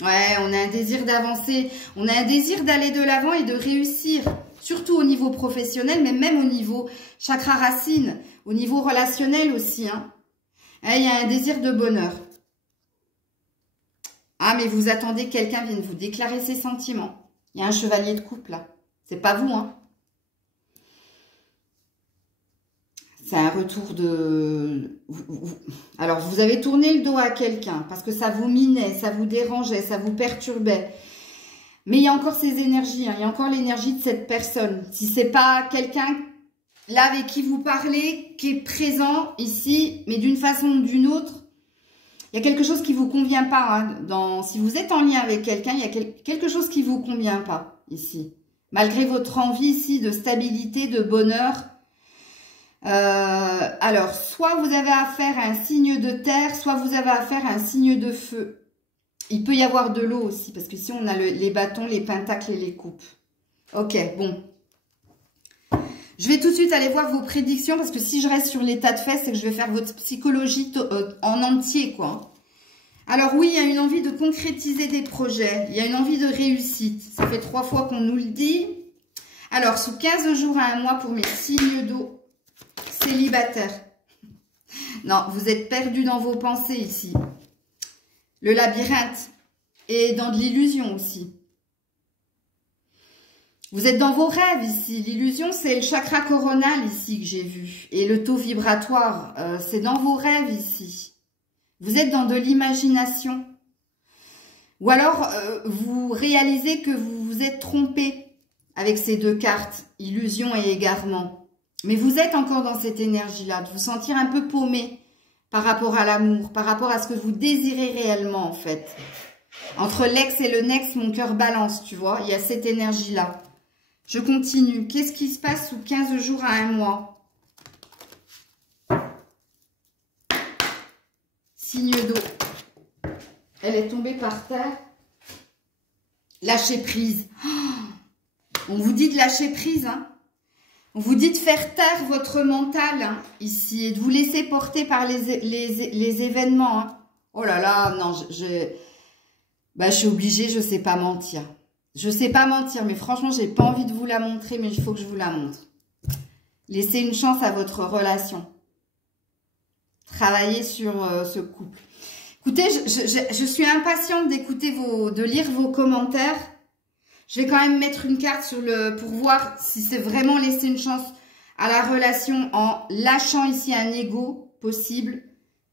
Ouais, on a un désir d'avancer, on a un désir d'aller de l'avant et de réussir, surtout au niveau professionnel, mais même au niveau chakra racine, au niveau relationnel aussi, hein. Il y a un désir de bonheur. Ah, mais vous attendez que quelqu'un vienne vous déclarer ses sentiments. Il y a un chevalier de coupe, là. C'est pas vous, hein. C'est un retour de... Alors, vous avez tourné le dos à quelqu'un parce que ça vous minait, ça vous dérangeait, ça vous perturbait. Mais il y a encore ces énergies, hein, il y a encore l'énergie de cette personne. Si c'est pas quelqu'un là avec qui vous parlez, qui est présent ici, mais d'une façon ou d'une autre, il y a quelque chose qui vous convient pas. Hein, si vous êtes en lien avec quelqu'un, il y a quelque chose qui vous convient pas ici. Malgré votre envie ici de stabilité, de bonheur. Alors, soit vous avez affaire à un signe de terre, soit vous avez affaire à un signe de feu. Il peut y avoir de l'eau aussi, parce que ici, on a les bâtons, les pentacles et les coupes. Ok, bon. Je vais tout de suite aller voir vos prédictions, parce que si je reste sur l'état de fait, c'est que je vais faire votre psychologie en entier, quoi. Alors oui, il y a une envie de concrétiser des projets. Il y a une envie de réussite. Ça fait 3 fois qu'on nous le dit. Alors, sous 15 jours à 1 mois pour mes signes d'eau célibataires. Non, vous êtes perdus dans vos pensées ici. Le labyrinthe et dans de l'illusion aussi. Vous êtes dans vos rêves ici. L'illusion, c'est le chakra coronal ici que j'ai vu. Et le taux vibratoire, c'est dans vos rêves ici. Vous êtes dans de l'imagination. Ou alors, vous réalisez que vous vous êtes trompé avec ces 2 cartes, illusion et égarement. Mais vous êtes encore dans cette énergie-là, de vous sentir un peu paumé par rapport à l'amour, par rapport à ce que vous désirez réellement, en fait. Entre l'ex et le next, mon cœur balance, tu vois. Il y a cette énergie-là. Je continue. Qu'est-ce qui se passe sous 15 jours à 1 mois? Signe d'eau. Elle est tombée par terre. Lâcher prise. Oh, on vous dit de lâcher prise, hein. On vous dit de faire taire votre mental, hein, ici, et de vous laisser porter par les événements. Hein. Oh là là, non, je suis obligée, je sais pas mentir. Je sais pas mentir, mais franchement, j'ai pas envie de vous la montrer, mais il faut que je vous la montre. Laissez une chance à votre relation. Travaillez sur ce couple. Écoutez, je suis impatiente d'écouter de lire vos commentaires. Je vais quand même mettre une carte pour voir si c'est vraiment laisser une chance à la relation en lâchant ici un ego possible,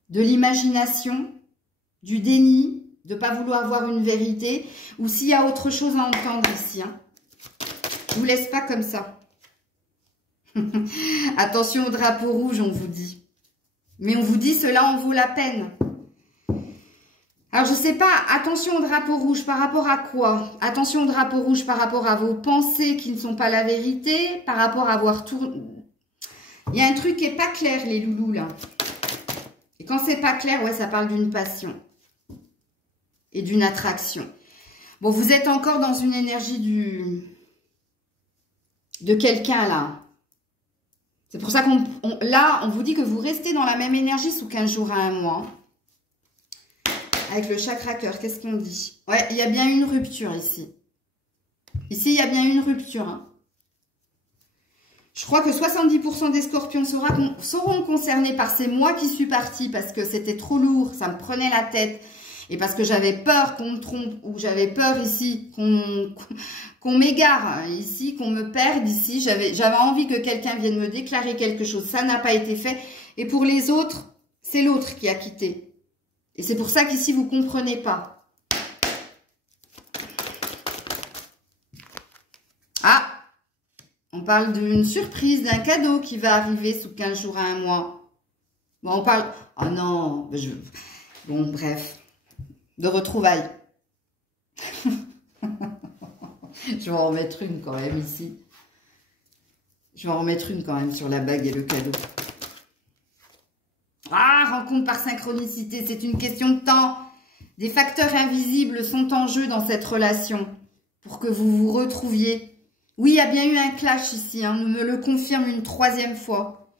de l'imagination, du déni, de ne pas vouloir voir une vérité, ou s'il y a autre chose à entendre ici. Hein. Je ne vous laisse pas comme ça. Attention au drapeau rouge, on vous dit. Mais on vous dit cela en vaut la peine. Alors, je sais pas, attention au drapeau rouge par rapport à quoi? Attention au drapeau rouge par rapport à vos pensées qui ne sont pas la vérité, par rapport à avoir tout... Il y a un truc qui n'est pas clair, les loulous, là. Et quand c'est pas clair, ouais, ça parle d'une passion. Et d'une attraction. Bon, vous êtes encore dans une énergie de quelqu'un, là. C'est pour ça là, on vous dit que vous restez dans la même énergie sous 15 jours à 1 mois. Avec le chakra cœur, qu'est-ce qu'on dit? Ouais, il y a bien une rupture ici. Ici, il y a bien une rupture. Hein. Je crois que 70% des scorpions seront concernés par ces mois qui suis partie parce que c'était trop lourd, ça me prenait la tête. Et parce que j'avais peur qu'on me trompe, ou j'avais peur ici qu'on m'égare, ici, qu'on me perde ici. J'avais envie que quelqu'un vienne me déclarer quelque chose. Ça n'a pas été fait. Et pour les autres, c'est l'autre qui a quitté. Et c'est pour ça qu'ici, vous ne comprenez pas. Ah, on parle d'une surprise, d'un cadeau qui va arriver sous 15 jours à 1 mois. Bon, on parle... Oh non, bon, bref. De retrouvailles. Je vais en remettre une quand même ici. Je vais en remettre une quand même sur la bague et le cadeau. Ah, rencontre par synchronicité, c'est une question de temps. Des facteurs invisibles sont en jeu dans cette relation pour que vous vous retrouviez. Oui, il y a bien eu un clash ici, hein, on me le confirme une 3e fois.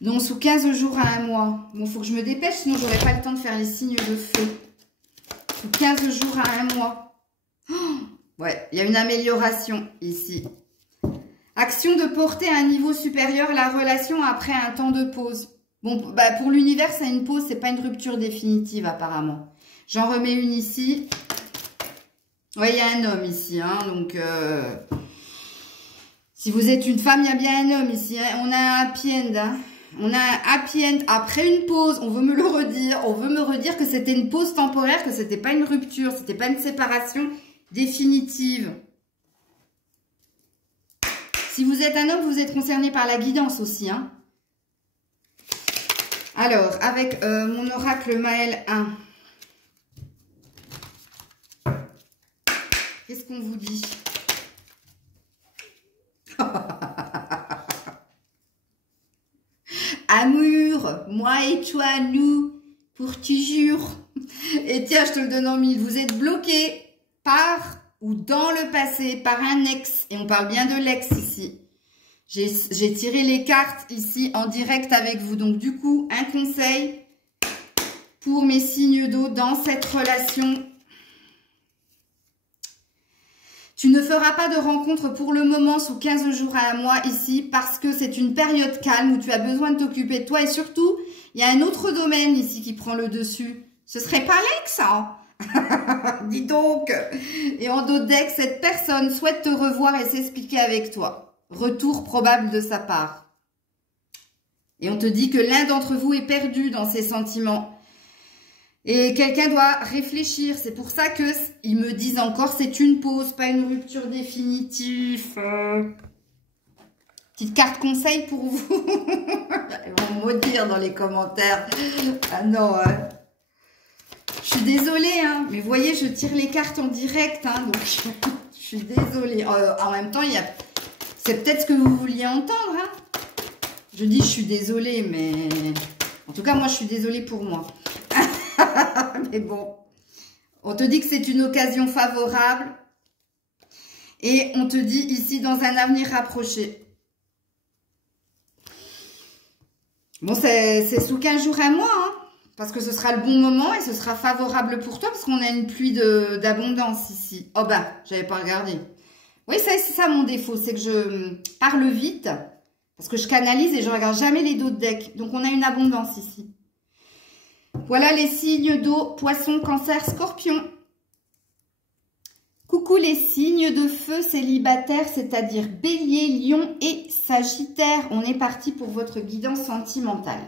Donc, sous 15 jours à 1 mois. Bon, il faut que je me dépêche, sinon j'aurai pas le temps de faire les signes de feu. Sous 15 jours à 1 mois. Oh, ouais, il y a une amélioration ici. Action de porter à un niveau supérieur la relation après un temps de pause. Bon, bah pour l'univers, c'est une pause, c'est pas une rupture définitive apparemment. J'en remets une ici. Ouais, il y a un homme ici, hein, donc... si vous êtes une femme, il y a bien un homme ici. Hein. On a un happy end, hein. On a un happy end après une pause. On veut me le redire. On veut me redire que c'était une pause temporaire, que c'était pas une rupture, c'était pas une séparation définitive. Si vous êtes un homme, vous êtes concerné par la guidance aussi, hein. Alors, avec mon oracle Maël 1, qu'est-ce qu'on vous dit? Amour, moi et toi, nous, pour toujours. Et tiens, je te le donne en mille. Vous êtes bloqué par ou dans le passé par un ex. Et on parle bien de l'ex ici. J'ai tiré les cartes ici en direct avec vous. Donc du coup, un conseil pour mes signes d'eau dans cette relation. Tu ne feras pas de rencontre pour le moment sous 15 jours à un mois ici parce que c'est une période calme où tu as besoin de t'occuper de toi. Et surtout, il y a un autre domaine ici qui prend le dessus. Ce serait pas l'ex, hein? Dis donc. Et en dos d'ex, cette personne souhaite te revoir et s'expliquer avec toi. Retour probable de sa part. Et on te dit que l'un d'entre vous est perdu dans ses sentiments. Et quelqu'un doit réfléchir. C'est pour ça que ils me disent encore c'est une pause, pas une rupture définitive. Petite carte conseil pour vous. Ils vont me maudire dans les commentaires. Ah non, je suis désolée, hein. Mais vous voyez, je tire les cartes en direct, hein, donc je suis désolée. En même temps, c'est peut-être ce que vous vouliez entendre, hein. Je dis je suis désolée, mais en tout cas, moi, je suis désolée pour moi. Mais bon, on te dit que c'est une occasion favorable et on te dit ici dans un avenir rapproché. Bon, c'est sous 15 jours, un mois, hein, parce que ce sera le bon moment et ce sera favorable pour toi parce qu'on a une pluie d'abondance ici. Oh ben, j'avais pas regardé. Oui, c'est ça mon défaut, c'est que je parle vite parce que je canalise et je regarde jamais les dos de deck. Donc, on a une abondance ici. Voilà les signes d'eau, poisson, cancer, scorpion. Coucou les signes de feu célibataires, c'est-à-dire bélier, lion et sagittaire. On est parti pour votre guidance sentimentale.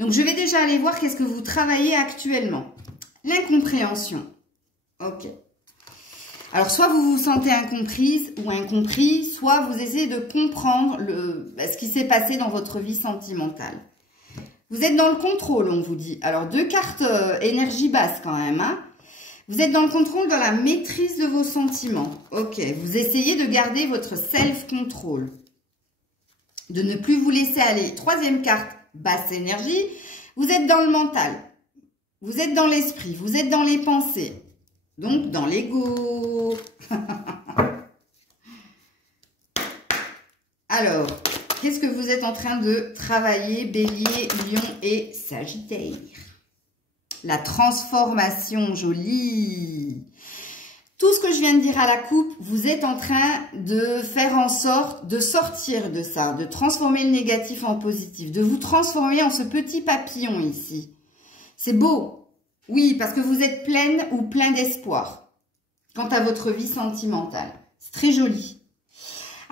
Donc, je vais déjà aller voir qu'est-ce que vous travaillez actuellement. L'incompréhension. Ok. Alors, soit vous vous sentez incomprise ou incompris, soit vous essayez de comprendre ce qui s'est passé dans votre vie sentimentale. Vous êtes dans le contrôle, on vous dit. Alors, deux cartes énergie basse quand même. Hein. Vous êtes dans le contrôle, dans la maîtrise de vos sentiments. Ok, vous essayez de garder votre self-control. De ne plus vous laisser aller. Troisième carte, basse énergie. Vous êtes dans le mental. Vous êtes dans l'esprit. Vous êtes dans les pensées. Donc, dans l'ego. Alors... qu'est-ce que vous êtes en train de travailler, Bélier, Lion et Sagittaire? La transformation, jolie. Tout ce que je viens de dire à la coupe, vous êtes en train de faire en sorte de sortir de ça, de transformer le négatif en positif, de vous transformer en ce petit papillon ici. C'est beau. Oui, parce que vous êtes pleine ou plein d'espoir quant à votre vie sentimentale. C'est très joli.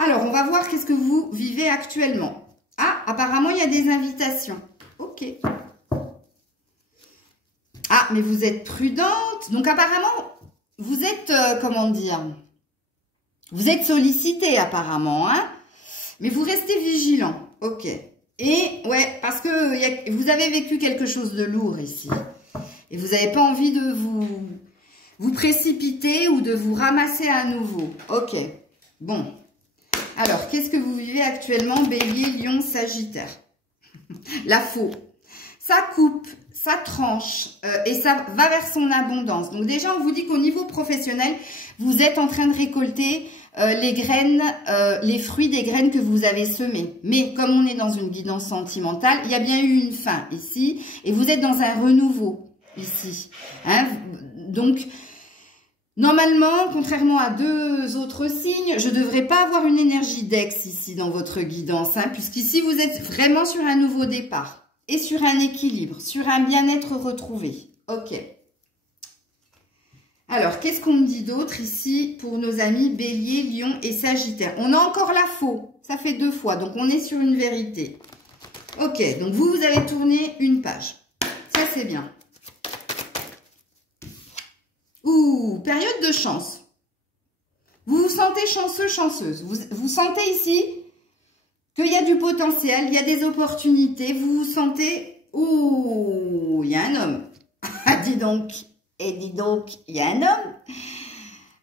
Alors, on va voir qu'est-ce que vous vivez actuellement. Ah, apparemment, il y a des invitations. Ok. Ah, mais vous êtes prudente. Donc, apparemment, vous êtes, comment dire, vous êtes sollicité, apparemment, hein. Mais vous restez vigilant. Ok. Et, ouais, parce que vous avez vécu quelque chose de lourd ici. Et vous n'avez pas envie de vous précipiter ou de vous ramasser à nouveau. Ok. Bon. Alors, qu'est-ce que vous vivez actuellement, Bélier, Lion, Sagittaire? La faux. Ça coupe, ça tranche et ça va vers son abondance. Donc déjà, on vous dit qu'au niveau professionnel, vous êtes en train de récolter les graines, les fruits des graines que vous avez semées. Mais comme on est dans une guidance sentimentale, il y a bien eu une fin ici et vous êtes dans un renouveau ici. Hein? Donc... normalement, contrairement à deux autres signes, je ne devrais pas avoir une énergie d'ex ici dans votre guidance, hein, puisqu'ici, vous êtes vraiment sur un nouveau départ et sur un équilibre, sur un bien-être retrouvé. Ok. Alors, qu'est-ce qu'on me dit d'autre ici pour nos amis Bélier, Lion et Sagittaire? On a encore la faux, ça fait 2 fois, donc on est sur une vérité. Ok, donc vous avez tourné une page. Ça, c'est bien. Ouh, période de chance. Vous vous sentez chanceux, chanceuse. Vous sentez ici qu'il y a du potentiel, il y a des opportunités. Vous vous sentez... ouh, il y a un homme. Ah, dis donc. Et dis donc, il y a un homme.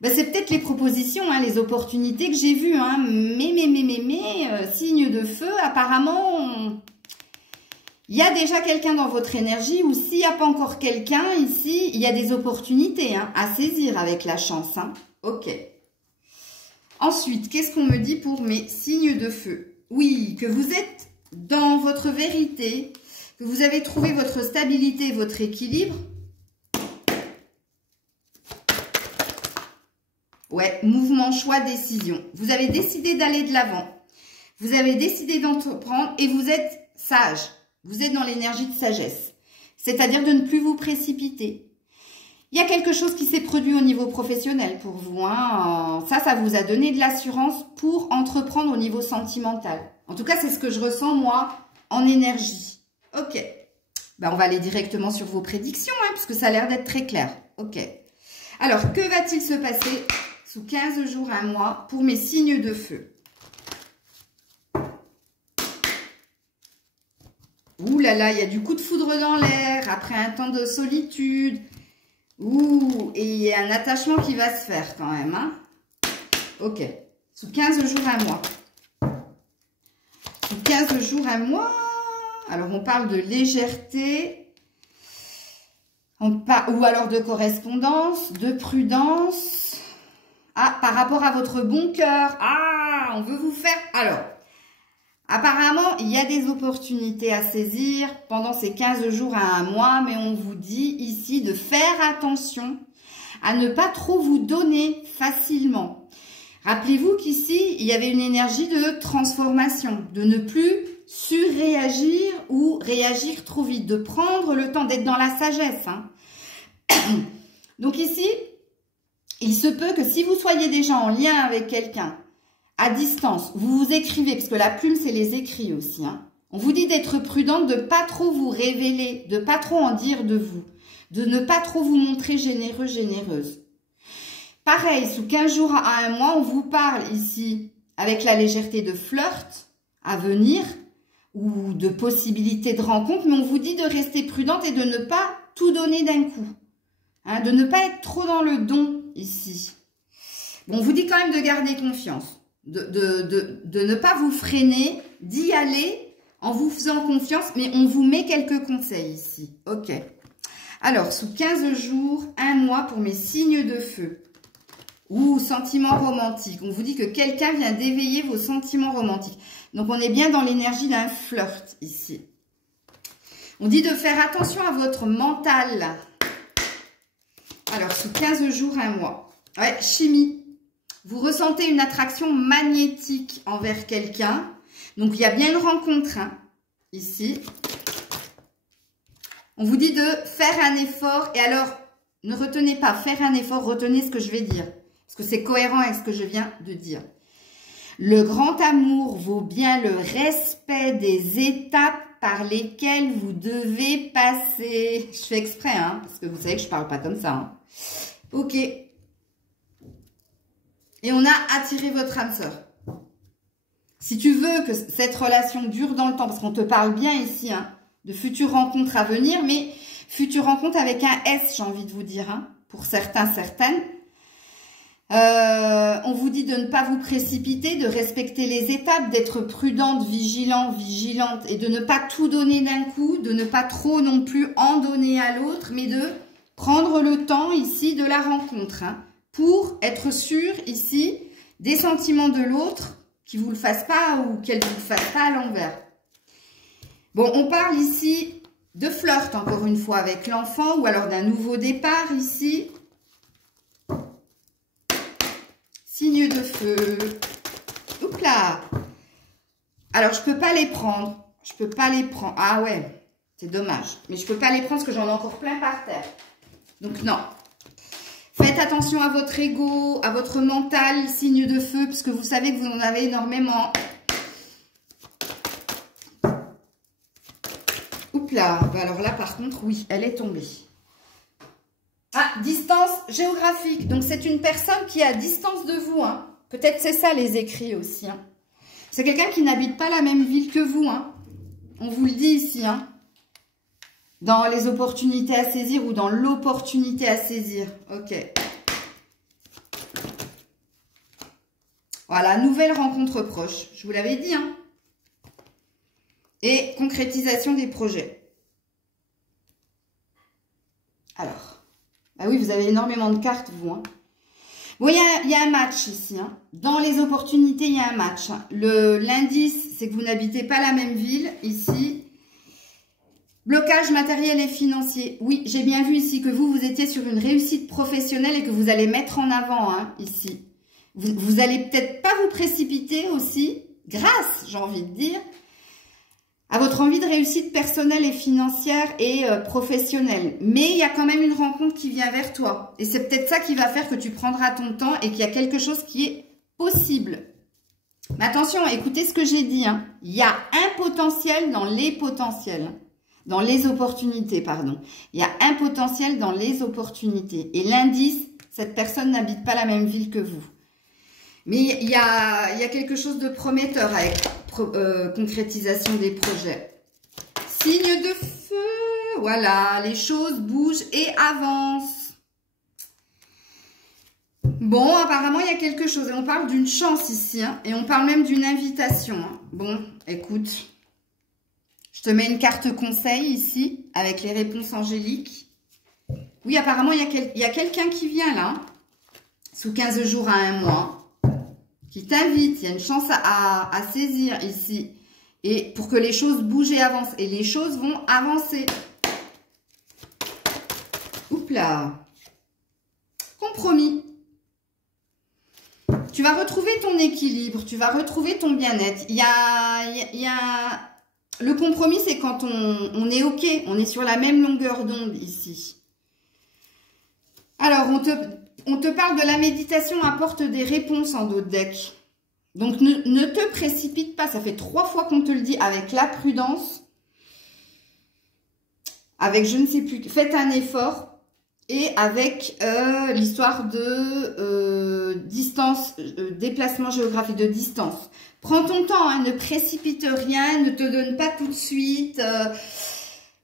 Ben, c'est peut-être les propositions, hein, les opportunités que j'ai vues. Hein. Mais, signe de feu, apparemment... Il y a déjà quelqu'un dans votre énergie ou s'il n'y a pas encore quelqu'un ici, il y a des opportunités hein, à saisir avec la chance. Hein. Ok. Ensuite, qu'est-ce qu'on me dit pour mes signes de feu? Oui, que vous êtes dans votre vérité, que vous avez trouvé votre stabilité, votre équilibre. Ouais, mouvement, choix, décision. Vous avez décidé d'aller de l'avant. Vous avez décidé d'entreprendre et vous êtes sage. Vous êtes dans l'énergie de sagesse. C'est-à-dire de ne plus vous précipiter. Il y a quelque chose qui s'est produit au niveau professionnel pour vous. Hein. Ça vous a donné de l'assurance pour entreprendre au niveau sentimental. En tout cas, c'est ce que je ressens, moi, en énergie. Ok. Ben, on va aller directement sur vos prédictions, hein, parce que ça a l'air d'être très clair. Ok. Alors, que va-t-il se passer sous 15 jours, un mois, pour mes signes de feu? Ouh là là, il y a du coup de foudre dans l'air, après un temps de solitude. Ouh, et il y a un attachement qui va se faire quand même. Hein. Ok, sous 15 jours, un mois. Sous 15 jours, un mois. Alors, on parle de légèreté. Ou alors de correspondance, de prudence. Ah, par rapport à votre bon cœur. Ah, on veut vous faire... Alors... Apparemment, il y a des opportunités à saisir pendant ces 15 jours à un mois, mais on vous dit ici de faire attention à ne pas trop vous donner facilement. Rappelez-vous qu'ici, il y avait une énergie de transformation, de ne plus surréagir ou réagir trop vite, de prendre le temps d'être dans la sagesse. Hein. Donc ici, il se peut que si vous soyez déjà en lien avec quelqu'un, à distance, vous vous écrivez, parce que la plume, c'est les écrits aussi. Hein. On vous dit d'être prudente, de ne pas trop vous révéler, de ne pas trop en dire de vous, de ne pas trop vous montrer généreux, généreuse. Pareil, sous 15 jours à un mois, on vous parle ici avec la légèreté de flirt à venir ou de possibilités de rencontre, mais on vous dit de rester prudente et de ne pas tout donner d'un coup. Hein, de ne pas être trop dans le don ici. Bon, on vous dit quand même de garder confiance. De ne pas vous freiner, d'y aller en vous faisant confiance, mais on vous met quelques conseils ici. Ok. Alors, sous 15 jours, un mois pour mes signes de feu. Ou sentiments romantiques. On vous dit que quelqu'un vient d'éveiller vos sentiments romantiques. Donc, on est bien dans l'énergie d'un flirt ici. On dit de faire attention à votre mental. Alors, sous 15 jours, un mois. Ouais, chimie. Vous ressentez une attraction magnétique envers quelqu'un. Donc, il y a bien une rencontre, hein, ici. On vous dit de faire un effort. Et alors, ne retenez pas faire un effort, retenez ce que je vais dire. Parce que c'est cohérent avec ce que je viens de dire. Le grand amour vaut bien le respect des étapes par lesquelles vous devez passer. Je fais exprès, hein, parce que vous savez que je ne parle pas comme ça. Hein. Ok. Et on a attiré votre âme sœur. Si tu veux que cette relation dure dans le temps, parce qu'on te parle bien ici, hein, de futures rencontres à venir, mais futures rencontres avec un S, j'ai envie de vous dire, hein, pour certains, certaines. On vous dit de ne pas vous précipiter, de respecter les étapes, d'être prudente, vigilante et de ne pas tout donner d'un coup, de ne pas trop non plus en donner à l'autre, mais de prendre le temps ici de la rencontre, hein, pour être sûr ici des sentiments de l'autre, qui ne vous le fassent pas ou qu'elle ne vous le fasse pas à l'envers. Bon, on parle ici de flirt, encore une fois, avec l'enfant ou alors d'un nouveau départ ici. Signe de feu. Oups là. Alors, je ne peux pas les prendre. Je peux pas les prendre. Ah ouais, c'est dommage. Mais je ne peux pas les prendre parce que j'en ai encore plein par terre. Donc, non. Faites attention à votre ego, à votre mental, signe de feu, puisque vous savez que vous en avez énormément. Oups là. Bah alors là, par contre, oui, elle est tombée. Ah, distance géographique. Donc, c'est une personne qui est à distance de vous. Hein. Peut-être c'est ça les écrits aussi. Hein. C'est quelqu'un qui n'habite pas la même ville que vous. Hein. On vous le dit ici. Hein. Dans les opportunités à saisir ou dans l'opportunité à saisir. Ok. Voilà, nouvelle rencontre proche. Je vous l'avais dit. Hein. et concrétisation des projets. Alors, bah oui, vous avez énormément de cartes, vous. Hein. Bon, il y a un match ici. Hein. Dans les opportunités, il y a un match. Hein. L'indice, c'est que vous n'habitez pas la même ville, ici. Blocage matériel et financier. Oui, j'ai bien vu ici que vous étiez sur une réussite professionnelle et que vous allez mettre en avant, hein, ici. Vous allez peut-être pas vous précipiter aussi, grâce, j'ai envie de dire, à votre envie de réussite personnelle et financière et professionnelle. Mais il y a quand même une rencontre qui vient vers toi. Et c'est peut-être ça qui va faire que tu prendras ton temps et qu'il y a quelque chose qui est possible. Mais attention, écoutez ce que j'ai dit. Hein. Il y a un potentiel dans les potentiels. Dans les opportunités, pardon. Il y a un potentiel dans les opportunités. Et l'indice, cette personne n'habite pas la même ville que vous. Mais il y a quelque chose de prometteur avec concrétisation des projets. Signe de feu. Voilà, les choses bougent et avancent. Bon, apparemment, il y a quelque chose. Et on parle d'une chance ici. Hein, et on parle même d'une invitation. Hein. Bon, écoute. Je te mets une carte conseil ici, avec les réponses angéliques. Oui, apparemment, il y a quelqu'un qui vient là, sous 15 jours à 1 mois, qui t'invite. Il y a une chance à saisir ici. Et pour que les choses bougent et avancent. Et les choses vont avancer. Oups là. Compromis. Tu vas retrouver ton équilibre. Tu vas retrouver ton bien-être. Il y a... Le compromis, c'est quand on est OK, on est sur la même longueur d'onde ici. Alors, on te parle de la méditation apporte des réponses en dos de deck. Donc, ne te précipite pas, ça fait 3 fois qu'on te le dit, avec la prudence, avec je ne sais plus, faites un effort, et avec l'histoire de distance, déplacement géographique, de distance. Prends ton temps, hein, ne précipite rien, ne te donne pas tout de suite.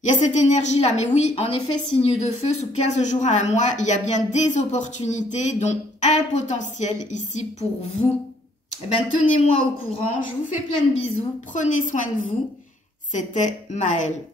Il y a cette énergie-là. Mais oui, en effet, signe de feu, sous 15 jours à 1 mois, il y a bien des opportunités, dont un potentiel ici pour vous. Eh bien, tenez-moi au courant. Je vous fais plein de bisous. Prenez soin de vous. C'était Maëlle.